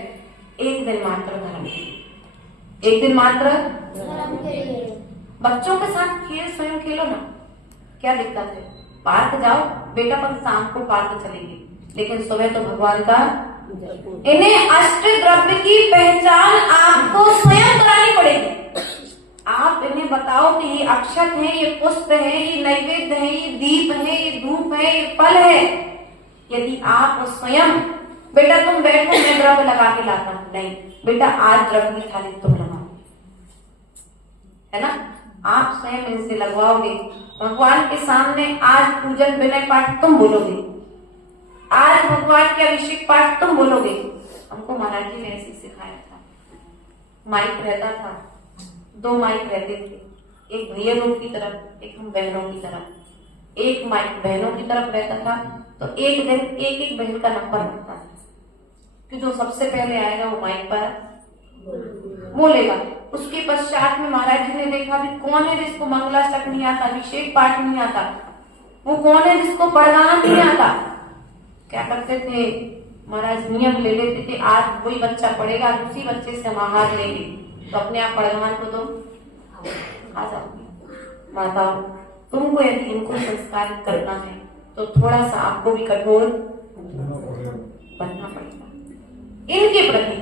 1 दिन मात्र धर्म, 1 दिन मात्र बच्चों के साथ खेल, स्वयं खेलो ना, क्या दिक्कत है? पार्क जाओ, बेटा पर शाम को पार्क चलेंगे, लेकिन सुबह तो भगवान का, इन्हें अष्ट द्रव्य की पहचान आपको स्वयं करानी पड़ेगी। आप इन्हें बताओ कि ये अक्षत है, ये पुष्प है, ये नैवेद्य है, ये दीप है, ये धूप है, ये फल है। यदि आप स्वयं, बेटा तुम बैठो मैं द्रव्य लगा के लाता हूं, नहीं बेटा आज द्रव्य की थाली तुम लगाओ, है ना? आप स्वयं इनसे लगवाओगे। भगवान के सामने आज पूजन विनय पाठ तुम बोलोगे, आज भगवान के अभिषेक पाठ तुम बोलोगे। हमको महाराज जी ने ऐसे सिखाया था। माइक रहता था, 2 माइक रहते थे, एक भैया लोग की तरफ, एक हम बहनों की तरफ। एक माइक बहनों की तरफ रहता था तो एक दिन एक बहन का नंबर रहता था कि जो सबसे पहले आएगा वो माइक पर बोलेगा। उसके पश्चात में महाराज जी ने देखा भी कौन है जिसको मंगलाष्टक नहीं आता, अभिषेक पाठ नहीं आता, वो कौन है जिसको पढ़गाना नहीं आता। क्या करते थे महाराज? नियम ले लेते थे, आज वही बच्चा पढ़ेगा, उसी बच्चे से हम आहार लेंगे, तो अपने आप पढ़गान को तो आ जाओगे। माताओं, तुमको यदि इनको संस्कार करना है तो थोड़ा सा आपको भी कठोर बनना पड़ेगा इनके प्रति,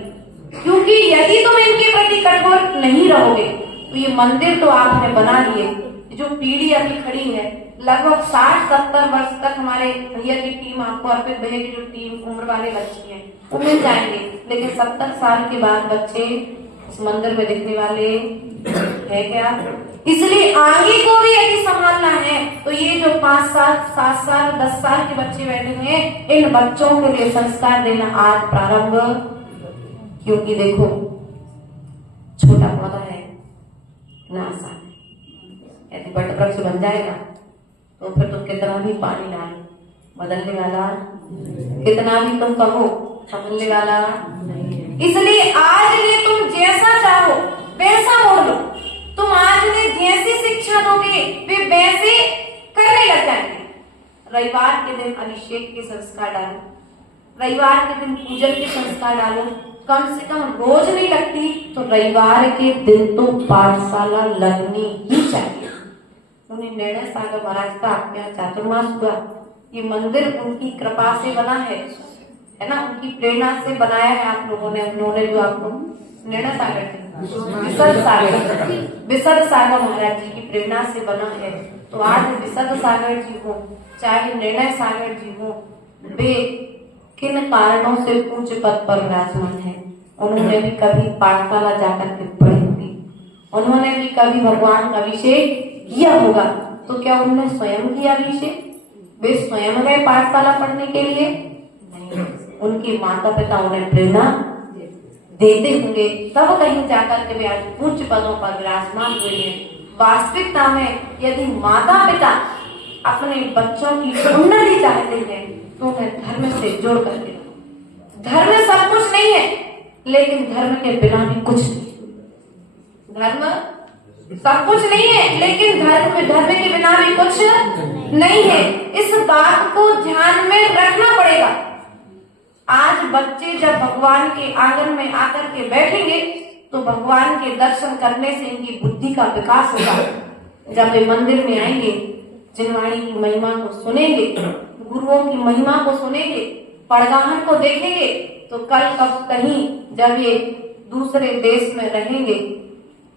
क्योंकि यदि तुम इनके प्रति कठोर नहीं रहोगे तो ये मंदिर तो आपने बना लिए, जो पीढ़ी अभी खड़ी है लगभग 60-70 वर्ष तक हमारे भैया की टीम, आपको अर्पित भैया की जो टीम उम्र वाले बच्चे हैं वो मिल जाएंगे, लेकिन 70 साल के बाद बच्चे इस मंदिर में दिखने वाले है क्या? इसलिए आगे को भी यदि संभालना है तो ये जो 5 साल 7 साल 10 साल के बच्चे बैठे हैं, इन बच्चों के लिए संस्कार देना आज प्रारंभ। क्योंकि देखो छोटा पौधा है ना आसान है, यदि बट वृक्ष बन जाएगा तो फिर तुम कितना भी पानी डालो बदलने वाला, कितना भी तुम कहो संभलने वाला। इसलिए आज ने तुम जैसा चाहो वैसा मोड़ लो, तुम आज ने जैसी शिक्षा दोगे वे वैसे करने लग जाएंगे। रविवार के दिन अभिषेक के संस्कार डालो, रविवार के दिन पूजन के संस्कार डालो, कम से कम रोज नहीं लगती तो रविवार के दिन तो पाठशाला लगनी ही चाहिए। उन्हें निर्णय सागर महाराज का क्या चातुर्मास हुआ, ये मंदिर उनकी कृपा से बना है ना, उनकी प्रेरणा से बनाया है आप लोगों ने। उन्होंने जो आपको निर्णय सागर विशद सागर महाराज जी की प्रेरणा से बना है, तो आज विशद सागर जी हो चाहे निर्णय सागर जी हो, वे किन कारणों से पूज्य पद पर विराजमान है। उन्होंने भी कभी पाठशाला जाकर के पढ़ी होगी, उन्होंने भी कभी भगवान का अभिषेक किया होगा, तो क्या उन्होंने स्वयं किया अभिषेक? वे स्वयं गए पाठशाला पढ़ने के लिए? नहीं, उनके माता पिता उन्हें प्रेरणा देते होंगे, तब कहीं जाकर के वे आज उच्च पदों पर विराजमान हुए हैं। वास्तविकता में यदि माता पिता अपने बच्चों की उन्नति चाहते हैं तो उन्हें धर्म से जोड़ करके रखो। धर्म सब कुछ नहीं है, लेकिन धर्म के बिना भी कुछ नहीं। धर्म सब कुछ नहीं है, लेकिन धर्म के बिना भी कुछ नहीं है। इस बात को ध्यान में रखना पड़ेगा। आज बच्चे जब भगवान के आंगन में आकर के बैठेंगे तो भगवान के दर्शन करने से इनकी बुद्धि का विकास होगा। जब वे मंदिर में आएंगे, जिनवाणी की महिमा को सुनेंगे, गुरुओं की महिमा को सुनेंगे, पढ़गाहन को देखेंगे, तो कल कब कहीं जब ये दूसरे देश में रहेंगे,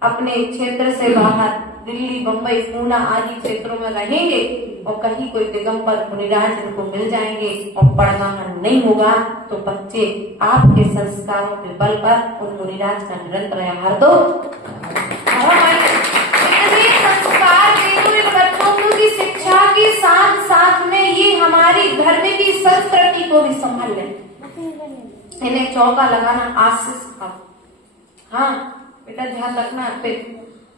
अपने क्षेत्र से बाहर दिल्ली, बंबई, पूना आदि क्षेत्रों में रहेंगे और कहीं कोई दिगंबर मुनिराज इनको मिल जाएंगे और पढ़गाहन नहीं होगा, तो बच्चे आपके संस्कारों के बल पर उन मुनिराज का निरंतर आहार दो। संस्कार बच्चों की शिक्षा के साथ साथ में ये हमारी धर्म की संस्कृति को भी संभाल लें। इन्हें चौका लगाना आज से सिखाओ। हाँ बेटा ध्यान रखना, पे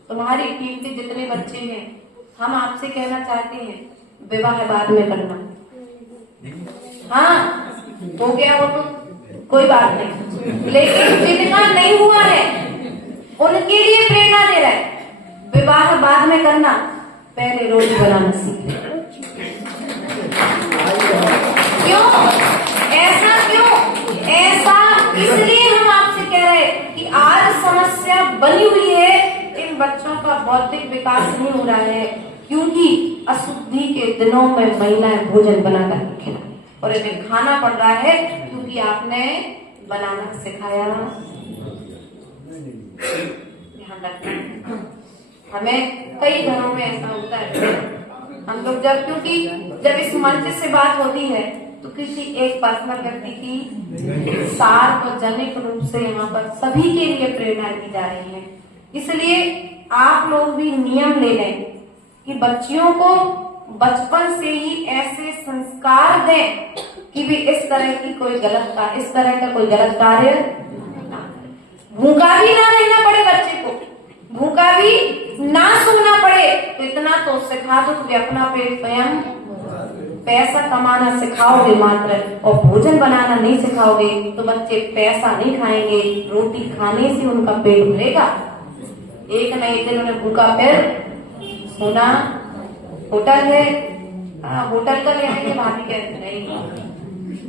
तुम्हारी टीम के जितने बच्चे हैं, हम आपसे कहना चाहते हैं विवाह बाद में करना। हाँ, हो गया वो तो कोई बात नहीं, लेकिन जिनका नहीं हुआ है उनके लिए प्रेरणा दे रहा है, विवाह बाद में करना, पहले रोटी बनाना सीख। क्यों ऐसा? क्यों ऐसा? इसलिए हम आपसे कह रहे हैं कि आज समस्या बनी हुई है, इन बच्चों का बौद्धिक विकास नहीं हो रहा है क्योंकि अशुद्धि के दिनों में महिलाएं भोजन बनाकर खिलाएं और इन्हें खाना पड़ रहा है क्योंकि आपने बनाना सिखाया। ध्यान रखना, हमें कई घरों में ऐसा होता है, हम लोग जब इस मंच से बात होती है तो किसी एक पर्सनल व्यक्ति की सार्वजनिक रूप से यहाँ पर सभी के लिए प्रेरणा दी जा रही है। इसलिए आप लोग भी नियम ले लें कि बच्चियों को बचपन से ही ऐसे संस्कार दें कि भी इस तरह का कोई गलत कार्य ना करे। भूखा भी ना रहना पड़े बच्चे को, भूखा भी ना सोना पड़े, तो इतना तो सिखा दो कि अपना पेट स्वयं, पैसा कमाना सिखाओगे मात्र और भोजन बनाना नहीं सिखाओगे तो बच्चे पैसा नहीं खाएंगे, रोटी खाने से उनका पेट भरेगा। एक न एक दिन उन्हें भूखा फिर सोना, होटल है, होटल का ले आएंगे, भाभी कहते नहीं,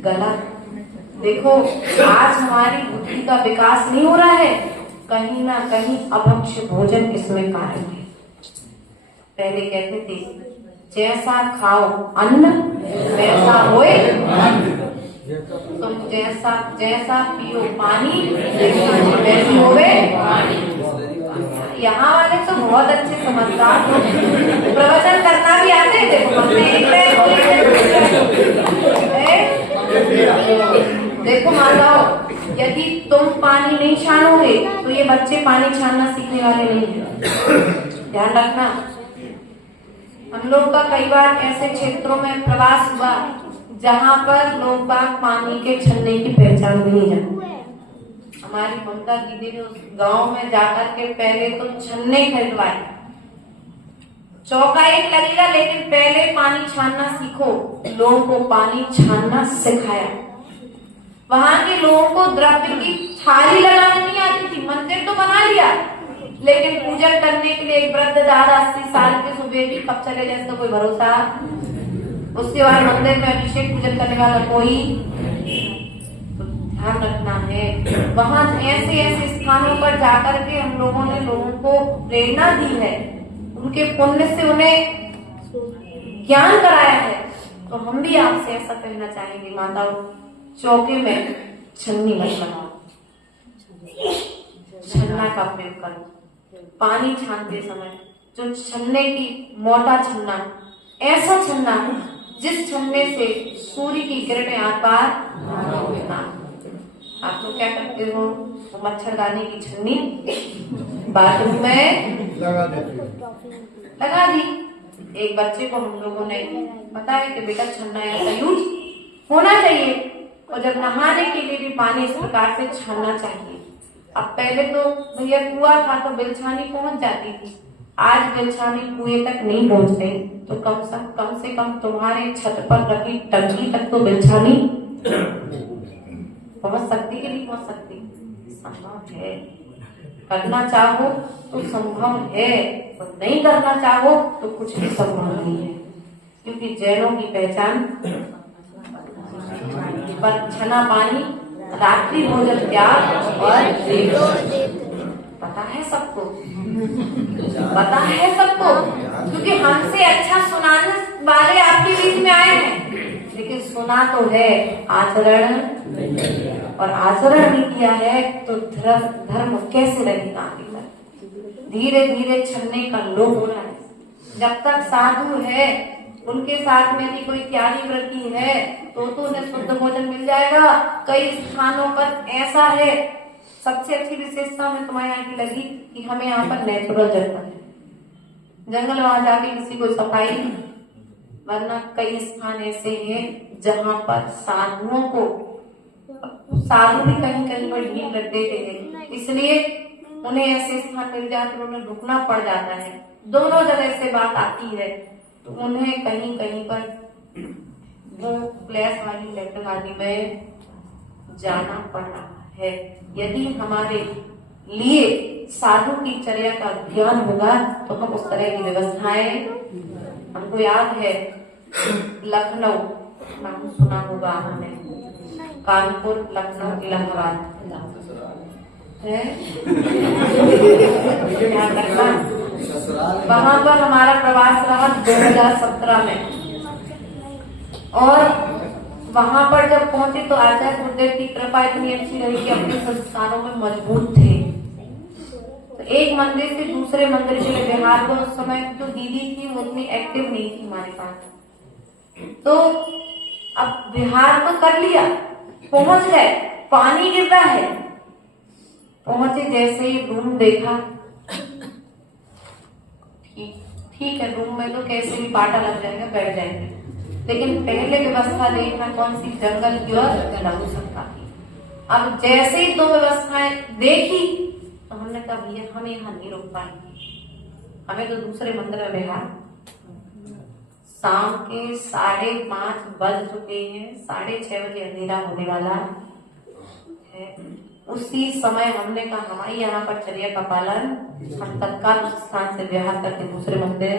गलत। देखो आज हमारी बुद्धि का विकास नहीं हो रहा है, कहीं ना कहीं अभक्ष्य भोजन इसमें कारण है। पहले कहते थे जैसा खाओ अन्न वैसा होए, तुम जैसा पियो पानी वैसी होवे। यहाँ वाले तो बहुत अच्छे समझदार हो, प्रवचन करना भी आते हैं। देखो देखो माताओ, यदि तुम पानी नहीं छानोगे तो ये बच्चे पानी छानना सीखने वाले नहीं हैं। ध्यान रखना। हम लोग का कई बार ऐसे क्षेत्रों में प्रवास हुआ जहाँ पर लोग बाग पानी के छन्ने की पहचान नहीं है। हमारी ममता दीदी ने उस गांव में जाकर के पहले तो छन्ने खरीदवाए, चौका एक लगेगा लेकिन पहले पानी छानना सीखो, लोगों को पानी छानना सिखाया। वहां के लोगों को द्रव्य की थाली लगाना नहीं आती थी, मंदिर तो बना लिया लेकिन पूजन करने के लिए एक वृद्ध दादा 80 साल के सुबह भी कब चले जाए इसका कोई भरोसा। उसके बाद मंदिर में अभिषेक पूजन करने वाला कोई, तो ध्यान रखना है। वहां ऐसे ऐसे स्थानों पर जाकर के हम लोगों ने लोगों को प्रेरणा दी है, उनके पुण्य से उन्हें ज्ञान कराया है। तो हम भी आपसे ऐसा कहना चाहेंगे माताओं, चौके में छन्नी मत बनाओ, छन्ना का प्रयोग करो। पानी छानते समय जो छन्ने की मोटा छन्ना, ऐसा छन्ना जिस छन्ने से सूर्य की किरणें आर पार ना। आप लोग क्या करते हो, तो मच्छरदानी की छन्नी बाथरूम में लगा दी। एक बच्चे को हम लोगों ने बताया कि बेटा छन्ना ऐसा यूज होना चाहिए और जब नहाने के लिए भी पानी इस प्रकार से छानना चाहिए। अब पहले तो भैया कुआं था तो बिलछानी पहुंच जाती थी, आज बिलछानी कुएं तक नहीं पहुंच रही, तो कम से कम तुम्हारे छत पर रखी टंकी तक तो बिलछानी पहुंच सकती कि नहीं पहुंच सकती? संभव है, करना चाहो तो संभव है और नहीं करना चाहो तो कुछ भी संभव नहीं है। क्योंकि जैनों की पहचान पर छना पानी, रात्रि भोजन त्याग और पता है सबको, पता है सबको, क्योंकि हमसे अच्छा सुनाने वाले आपके बीच में आए हैं, लेकिन सुना तो है, आचरण और आचरण भी किया है तो धर्म कैसे रहेगा आगे तक? धीरे धीरे छन्ने का लोप हो रहा है। जब तक साधु है उनके साथ में भी कोई त्यागी व्रती है तो उन्हें शुद्ध भोजन मिल जाएगा। कई स्थानों पर ऐसा है, सबसे अच्छी विशेषता में तुम्हारे यहाँ की लगी कि हमें यहाँ पर नेचुरल जंगल है, जंगल वहां जाके किसी को सफाई, वरना कई स्थान ऐसे हैं जहाँ पर साधुओं को, साधु भी कहीं कहीं पर ढील रख देते हैं। इसलिए उन्हें ऐसे स्थान मिल जाते उन्हें रुकना पड़ जाता है, दोनों जगह से बात आती है, तो उन्हें कहीं कहीं पर वो प्लेस वाली लेटर आदि में जाना पड़ रहा है। यदि हमारे लिए साधु की चर्या का ज्ञान होगा तो हम उस तरह की व्यवस्थाएं, हमको याद है लखनऊ नाम सुना होगा हमने, कानपुर, लखनऊ, इलाहाबाद है, वहां पर हमारा प्रवास रहा 2017 में, और वहां पर जब पहुंचे तो आचार्य गुरुदेव की कृपा इतनी अच्छी रही कि अपने संस्कारों में मजबूत थे। तो एक मंदिर से दूसरे मंदिर के लिए बिहार में उस समय जो दीदी थी वो उतनी एक्टिव नहीं थी हमारे पास, तो अब बिहार तो कर लिया, पहुंच गए, पानी गिर रहा है, पहुंचे जैसे ही रूम देखा, ठीक है रूम में तो कैसे भी पाटा लग जाएगा, बैठ जाएंगे, लेकिन पहले व्यवस्था देखना कौन सी जंगल की ओर लघु सकता थी। अब जैसे ही दो व्यवस्थाएं देखी तो हमने कहा भैया हम यहाँ नहीं रुक पाएंगे, हमें तो दूसरे मंदिर में बिहार। शाम के 5:30 बज चुके हैं, 6:30 बजे अंधेरा होने वाला है। उसी समय हमने कहा हमारे यहाँ पर चर्या का पालन, हम तत्काल उस स्थान से बिहार करके दूसरे मंदिर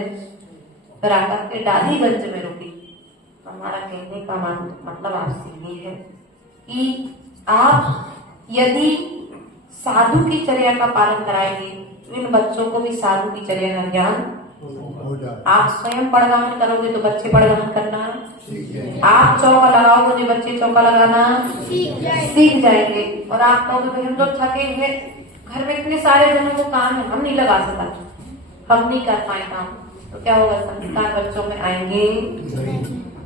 पर आकर के डालीगंज में रुकी। हमारा कहने का मतलब आपसे ये है कि आप यदि साधु की चर्या का पालन कराएंगे तो इन बच्चों को भी साधु की चर्या का ज्ञान, आप स्वयं पड़गान करोगे तो बच्चे पड़गान करना, आप चौका लगाओगे तो बच्चे चौका लगाना सीख जाएंगे। और आप कहोगे हम तो थके हैं, घर में इतने सारे जनों को काम है, हम नहीं लगा सकता, हम नहीं कर पाए काम, तो क्या होगा, संस्कार बच्चों में आएंगे।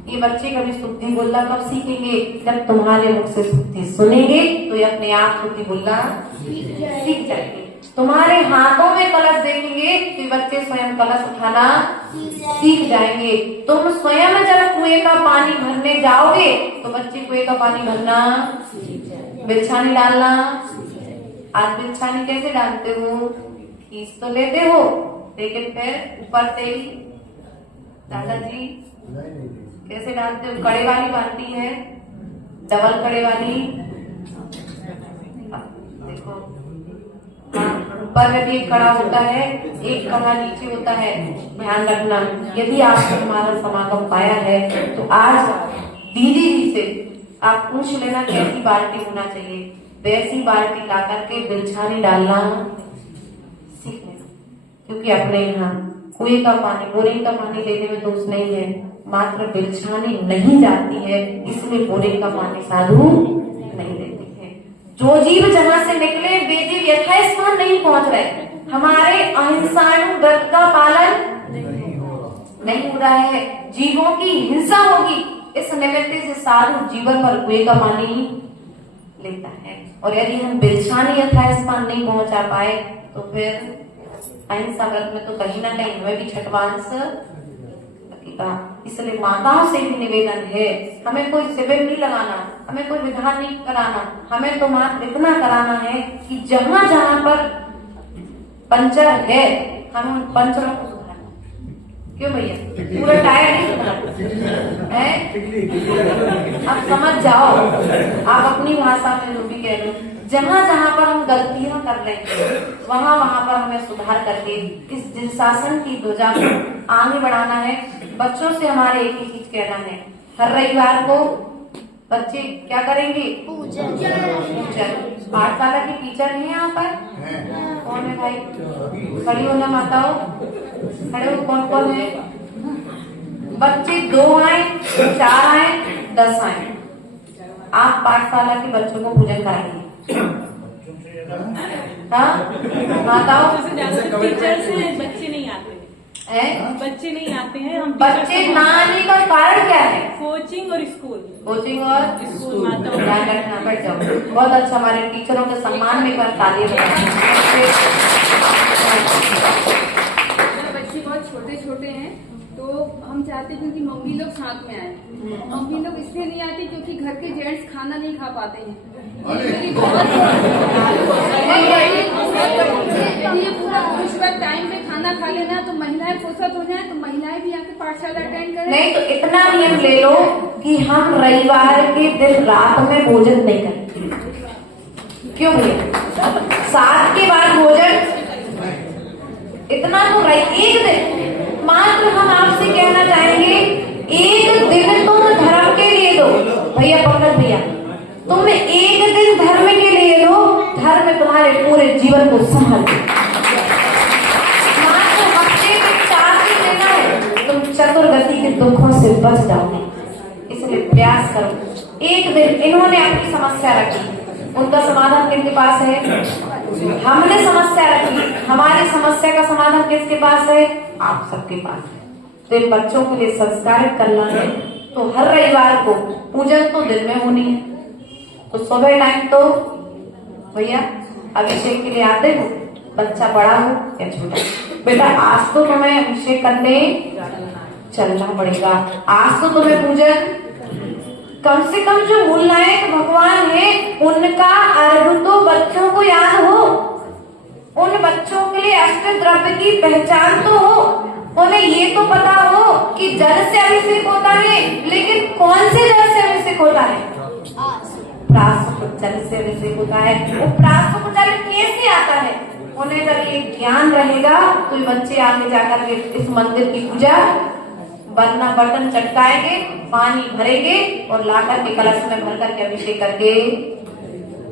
ये बच्चे कभी शुद्धि बोलना कब सीखेंगे, जब तुम्हारे मुख से शुद्धि सुनेंगे तो ये अपने आप शुद्धि बोलना सीख जाएंगे। तुम्हारे हाथों में कलश देखेंगे कि बच्चे स्वयं कलश उठाना सीख जाएंगे। तुम स्वयं जब कुएं का पानी भरने जाओगे तो बच्चे कुएं का पानी भरना, बिलछानी डालना। आज बिलछानी कैसे डालते हो, फीस तो लेते हो, लेकिन फिर ऊपर से ही दादाजी कैसे डालते हो, कड़े वाली बाल्टी है, डबल कड़े वाली, देखो ऊपर में भी एक कड़ा होता है, एक कड़ा नीचे होता है, ध्यान रखना। यदि आपने हमारा समागम पाया है तो आज दीदी जी से आप पूछ लेना कैसी बाल्टी होना चाहिए, वैसी बाल्टी ला करके बिलछानी डालना सीख लेना। क्योंकि अपने यहाँ कुएं का पानी, बोरिंग का पानी लेने में दोष नहीं है, मात्र बिलछानी नहीं जाती है, इसलिए बोरिंग का पानी साधु नहीं देती है। जो जीव जहाँ से निकले वे जीव यथास्थान नहीं पहुंच रहे, हमारे अहिंसाव्रत का पालन नहीं हो रहा है, जीवों की हिंसा होगी, इस निमित्त से साधु जीवन भर कुएं का पानी लेता है। और यदि हम बिलछानी यथास्थान नहीं पहुंचा पाए तो फिर अहिंसा व्रत में तो कहीं ना कहीं हमें भी छठवांश लगेगा। इसलिए माताओं से भी निवेदन है, हमें कोई शिविर नहीं लगाना, हमें कोई विधान नहीं कराना, हमें तो मात्र इतना कराना है कि जहां जहां पर पंचर है हम उन पंचरों को सुधारना। क्यों भैया, पूरा टायर नहीं सुधारना है, अब समझ जाओ, आप अपनी भाषा में जो भी कह रहे हो, जहां जहां पर हम गलतियां कर रहे हैं वहां वहां पर हमें सुधार करके इस जिन शासन की ध्वजा को आगे बढ़ाना है। बच्चों से हमारे एक ही चीज कहना है, हर रविवार को बच्चे क्या करेंगे, पूजन। पाठशाला की टीचर है यहाँ पर, कौन है भाई, खड़ी हो ना माताओं, खड़े हो, कौन कौन है, बच्चे 2 आए, 4 आए, 10 आए, आप पाठशाला के बच्चों को पूजन कराएंगे। हाँ माताओं, टीचर्स हैं, बच्चे नहीं आते हैं, बच्चे नहीं आते हैं, हम बच्चे ना आने का कारण क्या है, कोचिंग और स्कूल, कोचिंग और स्कूल। माताओं ध्यान रखना, बैठ जाओ। बहुत अच्छा, हमारे टीचरों के सम्मान में एक बार तालियां बजाएं। बच्चे बहुत छोटे छोटे हैं तो हम चाहते हैं क्योंकि मम्मी लोग साथ में आए। मम्मी लोग इसलिए नहीं आती क्योंकि घर के जेंट्स खाना नहीं खा पाते हैं। यदि ये पूरा पुरुष वर्ग टाइम पे खाना खा लेना तो महिलाएं फुर्सत हो जाए तो महिलाएं भी आके पाठशाला अटेंड करें। नहीं तो इतना नियम ले लो कि हम रविवार के दिन रात में भोजन नहीं करते। क्यों भैया? 7 के बाद भोजन इतना तो एक दिन मात्र हम आपसे कहना चाहेंगे, एक दिन तुम धर्म के लिए दो। भैया पंकज भैया, तुम एक दिन धर्म के लिए दो, धर्म तुम्हारे पूरे जीवन को संभाल मात्र हफ्ते में 4 दिन लेना है, तुम चतुर्गति के दुखों से बच जाओगे। इसलिए प्रयास करो। एक दिन इन्होंने अपनी समस्या रखी, उनका समाधान किसके पास है? हमने समस्या रखी, हमारी समस्या का समाधान किसके पास है? आप सबके पास है। तो इन बच्चों के लिए संस्कारित करना है तो हर रविवार को पूजन तो दिन में होनी है, तो सुबह टाइम तो भैया अभिषेक के लिए आते हो, बच्चा बड़ा हो या छोटा, बेटा आज तो तुम्हें अभिषेक करने चलना पड़ेगा। आज तो तुम्हें पूजन कम से कम जो मूल नायक भगवान है उनका अर्घ तो बच्चों को याद हो, उन बच्चों के लिए अष्ट द्रव्य की पहचान तो हो, उन्हें ये तो पता हो कि जल से अभिषेक होता है, लेकिन कौन से जल से अभिषेक होता है? प्राशुद्ध जल से अभिषेक होता है। वो प्राशुद्ध जल कैसे आता है? उन्हें अगर ये ज्ञान रहेगा तो ये बच्चे आगे जाकर के इस मंदिर की पूजा वरना बर्तन चटकाएंगे, पानी भरेंगे और लाकर के कलश में भर करके अभिषेक करके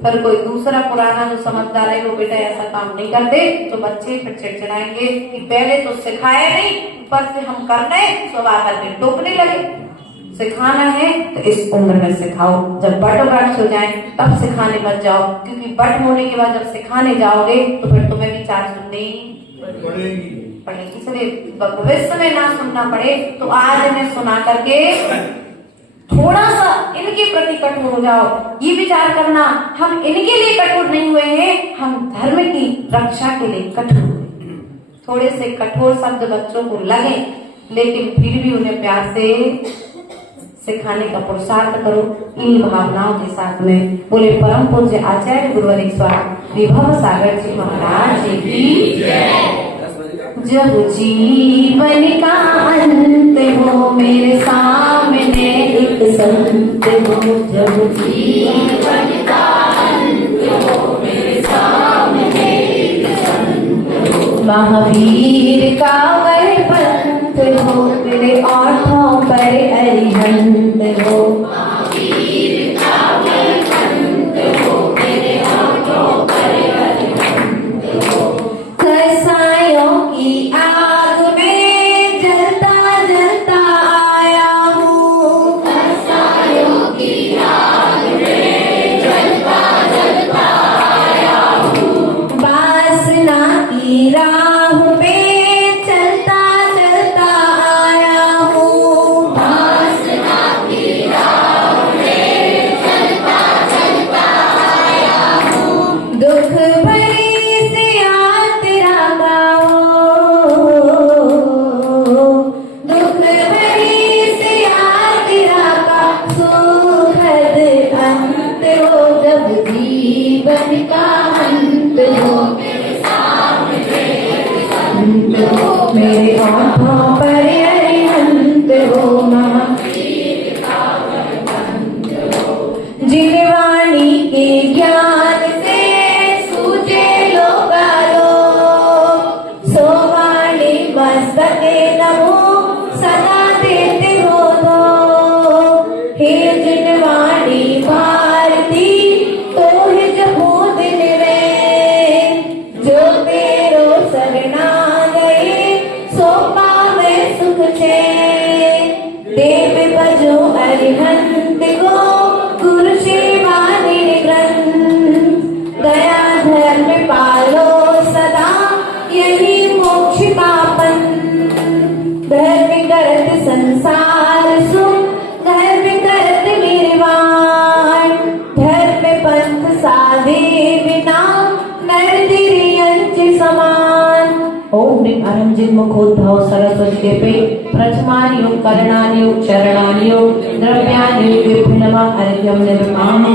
फिर कोई दूसरा पुराना जो समझदार है वो बेटा ऐसा काम नहीं करते तो बच्चे फिर चिड़चिड़ाएंगे कि पहले तो सिखाया नहीं, ऊपर से हम करने सुबह करके टोकने लगे। सिखाना है तो इस उम्र में सिखाओ, जब बट हो जाए तब सिखाने मत जाओ, क्योंकि बट होने के बाद जब सिखाने जाओगे तो फिर तुम्हें भी चार सुननी पड़ेगी। इसलिए भविष्य में ना सुनना पड़े तो आज इन्हें सुना करके थोड़ा सा इनके प्रति कठोर हो जाओ। ये विचार करना हम इनके लिए कठोर नहीं हुए हैं, हम धर्म की रक्षा के लिए कठोर हुए। थोड़े से कठोर शब्द बच्चों को लगे, लेकिन फिर भी उन्हें प्यार से सिखाने का पुरुषार्थ करो। इन भावनाओं के साथ में बोले परम पूज्य आचार्य गुरुवर स्वामी विभव सागर जी महाराज जी की जय। जब जीवन का अंत हो मेरे सामने एक संत हो, जब जीवन का अंत हो मेरे सामने एक संत हो, महावीर का वह पंथ हो मेरे ओठों पर अरिहंत हो, महावीर का वह पंथ हो मेरे ओठों पर अरिहंत हो। कसायों की आग में जलता जलता आया हूँ, कसायों की आग में जलता जलता आया हूँ, वासना की राह पे चलता चलता आया हूँ, वासना की राह पे चलता चलता आया हूँ, दुख भरी मेरे आँखों पर अरिहंत हो, महावीर का वह पंथ हो, जिनवाणी के ज्ञान से सूझे लोकालो, सोवाणी मस्तके नमो सदा देते हो दो, हे जिनवाणी भारती तो है जबो दिन रे, जो तेरो सरना देव बजो अरिहंत को गुरु शिवानी ग्रंथ, दया धर्म पालो सदा यही मोक्ष पापन, धर्म करत संसार सुख धर्म करत निर्वाण, धर्म पंथ साधे बिना नरदिरियंच समान। ओम ह्रीं अरं जिन्मुखोद्भव सरस्वती के पे प्रथमानि करणानि चरणानि द्रव्यानि विपुलम अर्घ्यं निर्मामि।